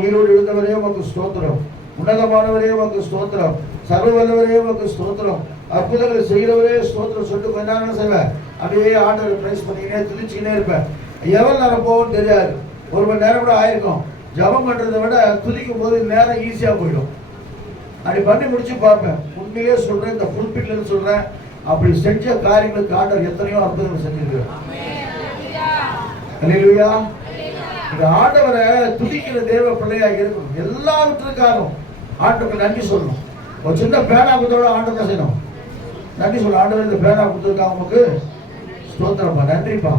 உயிரோடு எழுந்தவரே உமக்கு ஸ்தோத்திரம், உன்னதமானவரே உமக்கு ஸ்தோத்திரம், சர்வ வல்லவரே உமக்கு ஸ்தோத்திரம், அற்புதங்களை செய்கிறவரே ஸ்தோத்திரம் சொல்லிட்டு கொஞ்ச நேரம் செய்வேன். அப்படியே ஆண்டவரை பிரைஸ் பண்ணிக்கினே துதிச்சுக்கினே இருப்பேன். எவ்வளவு நேரம் போகும்னு தெரியாது, 1 மணி நேரம் கூட ஆயிருக்கும். ஜபம் பண்றதை விட துதிக்கும் போது நேரம் ஈஸியா போயிடும். அப்படி பண்ணி முடிச்சு பார்ப்பேன். உண்மையிலே சொல்றேன், இந்த புல்பிட்ல சொல்றேன், அப்படி செஞ்ச காரியங்களுக்கு ஆண்டவர் எத்தனையோ அற்புதங்கள் செஞ்சிருக்கிறார். அல்லேலூயா. இந்த ஆண்டவரை துதிக்கிற தேவ பிள்ளையா இருக்கணும். எல்லாவற்றுக்காகவும் ஆண்டவருக்கு நன்றி சொல்லணும். ஒரு சின்ன பேனா கொடுத்தோட ஆண்டவர் செய்யணும், நன்றி சொல்லணும். ஆண்டவர் இந்த பேனா கொடுத்துருக்காங்க உமக்கு ஸ்தோத்திரப்பா, நன்றிப்பா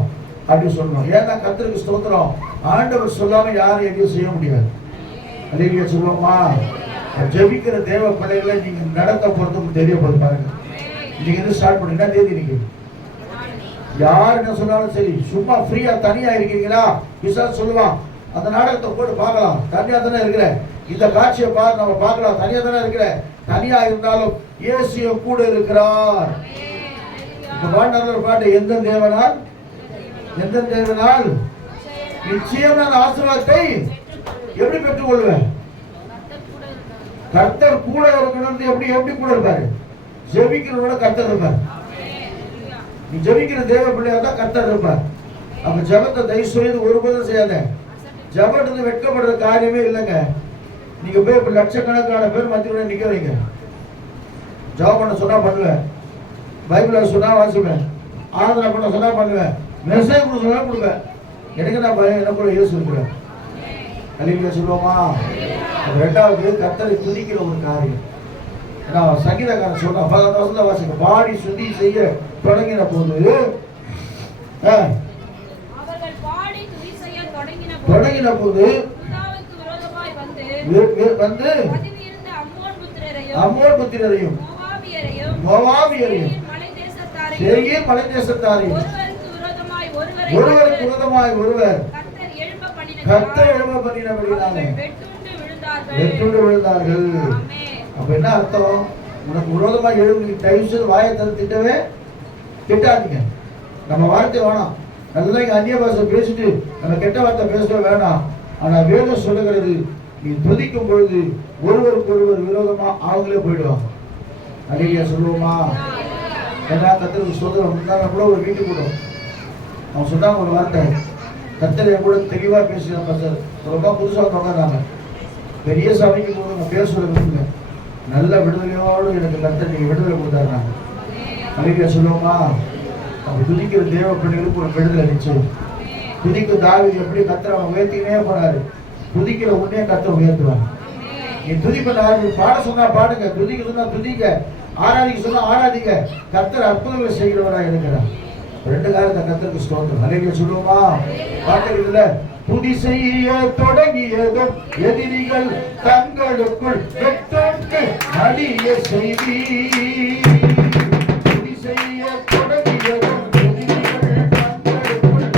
அப்படின்னு சொல்லணும். ஏன்னா கர்த்தருக்கு ஸ்தோத்திரம் ஆண்டவர் சொல்லாம யாரும் எதையும் செய்ய முடியாது. அல்லேலூயா சொல்லுவோமா. ஜெபிக்கிற தேவ பிள்ளைகளை நீங்க நடத்த போறதுக்கு தெரிய போது பாருங்க. நீங்க எது ஸ்டார்ட் பண்ணி என்ன தேதி நீங்க யார் என்ன சொன்னாலும் சரி, சும்மா ஃப்ரீயா தனியா இருக்கீங்களா பிசாசு சொல்லுவான், அந்த நாடகத்தை போட்டு பார்க்கலாம், தனியா தானே இருக்கிற, இந்த காட்சியை பார்த்து நம்ம பார்க்கலாம், தனியா தானே இருக்கிற. தனியா இருந்தாலும் இயேசு கூட இருக்கிறார். இந்த பாட்டு பாட்டு எந்த தேவனால் நிச்சயம் நான் ஆசீர்வாதத்தை எப்படி பெற்றுக் கொள்வேன். கர்த்தர் கூட இருக்கணும். எப்படி கூட இருப்பாரு, ஜெபிக்கிறவரோட கர்த்தர் இருப்பார். நீ ஜெபிக்கிற தேவ பிள்ளையா தான் கர்த்தர் இருப்பார். அப்ப ஜெபத்தை தயவு செய்து ஒருபோதும் செய்யாத. ஜெபத்துக்கு வெட்கப்படுற காரியமே இல்லைங்க. நீங்க போய் இப்ப லட்சக்கணக்கான பேர் மத்தியோட நிக்க வைங்க. ஜெபம் பண்ண சொன்னா பண்ணுவேன், பைபிள சொன்னா வாசிப்பேன், ஆராதனை பண்ண சொன்னா பண்ணுவேன், மெசேஜ் கொடுக்க சொன்னா கொடுப்பேன். எனக்கு நான் பயம், என்ன கூட இயேசு இருக்கிறேன். அல்லேலூயா சொல்லுவோமா. ரெண்டாவது கர்த்தரை துதிக்கிற ஒரு காரியம். சங்கீதக்காரன் சொல்றான் 10 வருஷத்துல வாசிக்க, பாடி சுதி செய்ய தொடங்கின போது வந்து அம்மோன் புத்திரரையும் மோவாபியரையும் சேயீர் மலை தேசத்தாரையும் ஒருவருக்கு விரோதமாய் ஒருவர் கர்த்தர் எழும்ப பண்ணினபடினாலே வெட்டுண்டு விழுந்தார்கள். அப்ப என்ன அர்த்தம்? உனக்கு விரோதமா எழுந்து தயவு செய்து வாயை திட்டவே திட்டாதீங்க. நம்ம வார்த்தை வேணாம், நல்லா இங்க அந்நிய பாஷை பேசிட்டு நம்ம கெட்ட வார்த்தை பேசவே வேணாம். ஆனா வேதம் சொல்லுகிறது, நீ துதிக்கும் பொழுது ஒருவருக்கு ஒருவர் விரோதமா அவங்களே போயிடுவாங்க. அல்லேலூயா சொல்லுவோமா. ஏன்னா கர்த்தருக்கு ஸ்தோத்திரம். கூட ஒரு வீட்டு கூட அவன் சொன்னாங்க ஒரு வார்த்தை, கர்த்தரை கூட தெளிவா பேசுறாங்க. ரொம்ப புதுசா தொடர்ந்தாங்க. பெரிய சபைக்கு போது நான் பேசுறது நல்ல விடுதலையோடு எனக்கு கர்த்தர் நீங்க விடுதலை கொடுத்தாருனாங்க. அல்லேலூயா சொல்லுவோமா. அப்படி துதிக்கிற தேவ பிள்ளைகளுக்கு ஒரு விடுதலை நிச்சயம். துதிக்கு தாவீது எப்படி கர்த்தரை அவன் உயர்த்தினே போனாரு, துதிக்கிற உடனே கர்த்தரை உயர்த்துவாங்க. நீ துதிப்ப பாட சொன்னா பாடுங்க, துதிக்க சொன்னா துதிக்க, ஆராதிக்க சொன்னா ஆராதிக்க. கர்த்தர் அற்புதங்களை செய்கிறவரா இருக்கிறார். 2 காரியத்தை கர்த்தருக்கு ஸ்தோத்திரம். அல்லேலூயா சொல்லுவோமா. பாட்டுல துதி செய்ய தொடங்கியதும் எதிரிகள் தங்களுக்குள் வெட்டோட்டு அடிய செய்தி. துதி செய்ய தொடங்கியதும் எதிரிகள் தங்களுக்குள்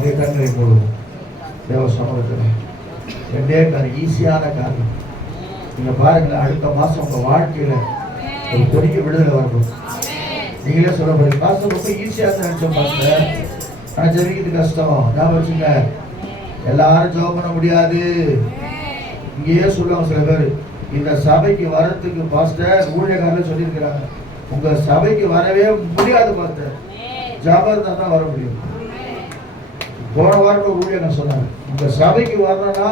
அப்படியே கண்களை போடுவோம். தேவ சமூகத்தில் ரெண்டே காரியம், ஈஸியான காரியம். நீங்க பாருங்களேன், அடுத்த மாசம் உங்க வாழ்க்கையில ஒரு பெரிய விடுதலை வரணும். நீங்களே சொல்ல போறீங்க, பாஸ்டர் ரொம்ப ஈஸியா நினைச்சோம் பாஸ்டர், ஆனா ஜெபிக்கிறது கஷ்டம். ஞாபகம் வச்சுங்க, எல்லாரும் ஜெபம் பண்ண முடியாது. இங்கேயே சொல்லுவாங்க சில பேர், இந்த சபைக்கு வரத்துக்கு பாஸ்டர் ஊழியக்காரர்கள் சொல்லியிருக்கிறாங்க, உங்க சபைக்கு வரவே முடியாது பாஸ்டர், ஜெபம் இருந்தா தான் வர முடியும். போன வாரம் ஒரு ஊழியர்கள் சொன்னாங்க, உங்க சபைக்கு வரணும்னா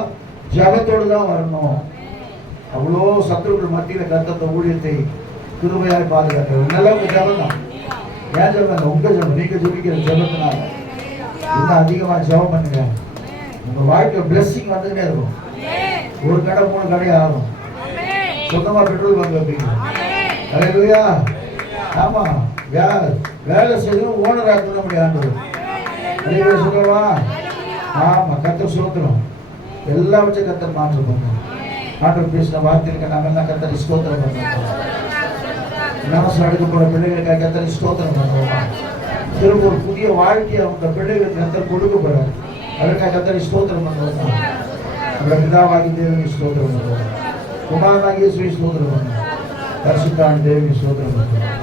ஜெபத்தோடு தான் வரணும். அவ்வளோ சத்துருக்கள் மத்தியில் கர்த்தர் ஊழியத்தை கிருபையாய் பாதுகாக்கிறார். நல்லா உங்க ஜெபம் தான். ஏன் ஜெபம்? உங்க ஜெபம், நீங்க ஜெபிக்கிற ஜெபத்தினால இன்னும் அதிகமா ஜெபம் பண்ணுங்க. உங்க வாழ்க்கை பிளெஸிங் வந்துகிட்டே இருக்கும். ஒரு கடை 3 கடை ஆகும். சொந்தமா பெட்ரோல் பங்க் வைப்பீங்க. அல்லேலூயா. ஆமா, வேலை செய்யணும், ஓனர் ஆக்கணும் முடியாது. அல்லேலூயா சொல்லவா? ஆமா, கர்த்தர் ஸ்தோத்திரம். எல்லாம் வச்சு கர்த்தர் மாற்றம் பண்ணுவோம். ஆண்டவர் பேசின வார்த்தைகளுக்கு நாம எல்லாம் கர்த்தரை ஸ்தோத்திரம் பண்ணுவோம். நமஸ்காரம் எடுக்க போற பிள்ளைகளுக்காக கர்த்தரை ஸ்தோத்திரம் பண்ணுவோமா? திரும்ப ஒரு புதிய வாழ்க்கையை அவங்க பிள்ளைகளுக்கு கர்த்தர் கொடுக்க போறாரு. அதற்காக கர்த்தரை ஸ்தோத்திரம் பண்ணுவோமா? நம்முடைய பிதாவாகிய தேவனை ஸ்தோத்திரம் பண்ணுவோம். குமாரனாகிய இயேசுவை ஸ்தோத்திரம் பண்ணுவோம். பரிசுத்த தேவனை ஸ்தோத்திரம் பண்ணுவோம்.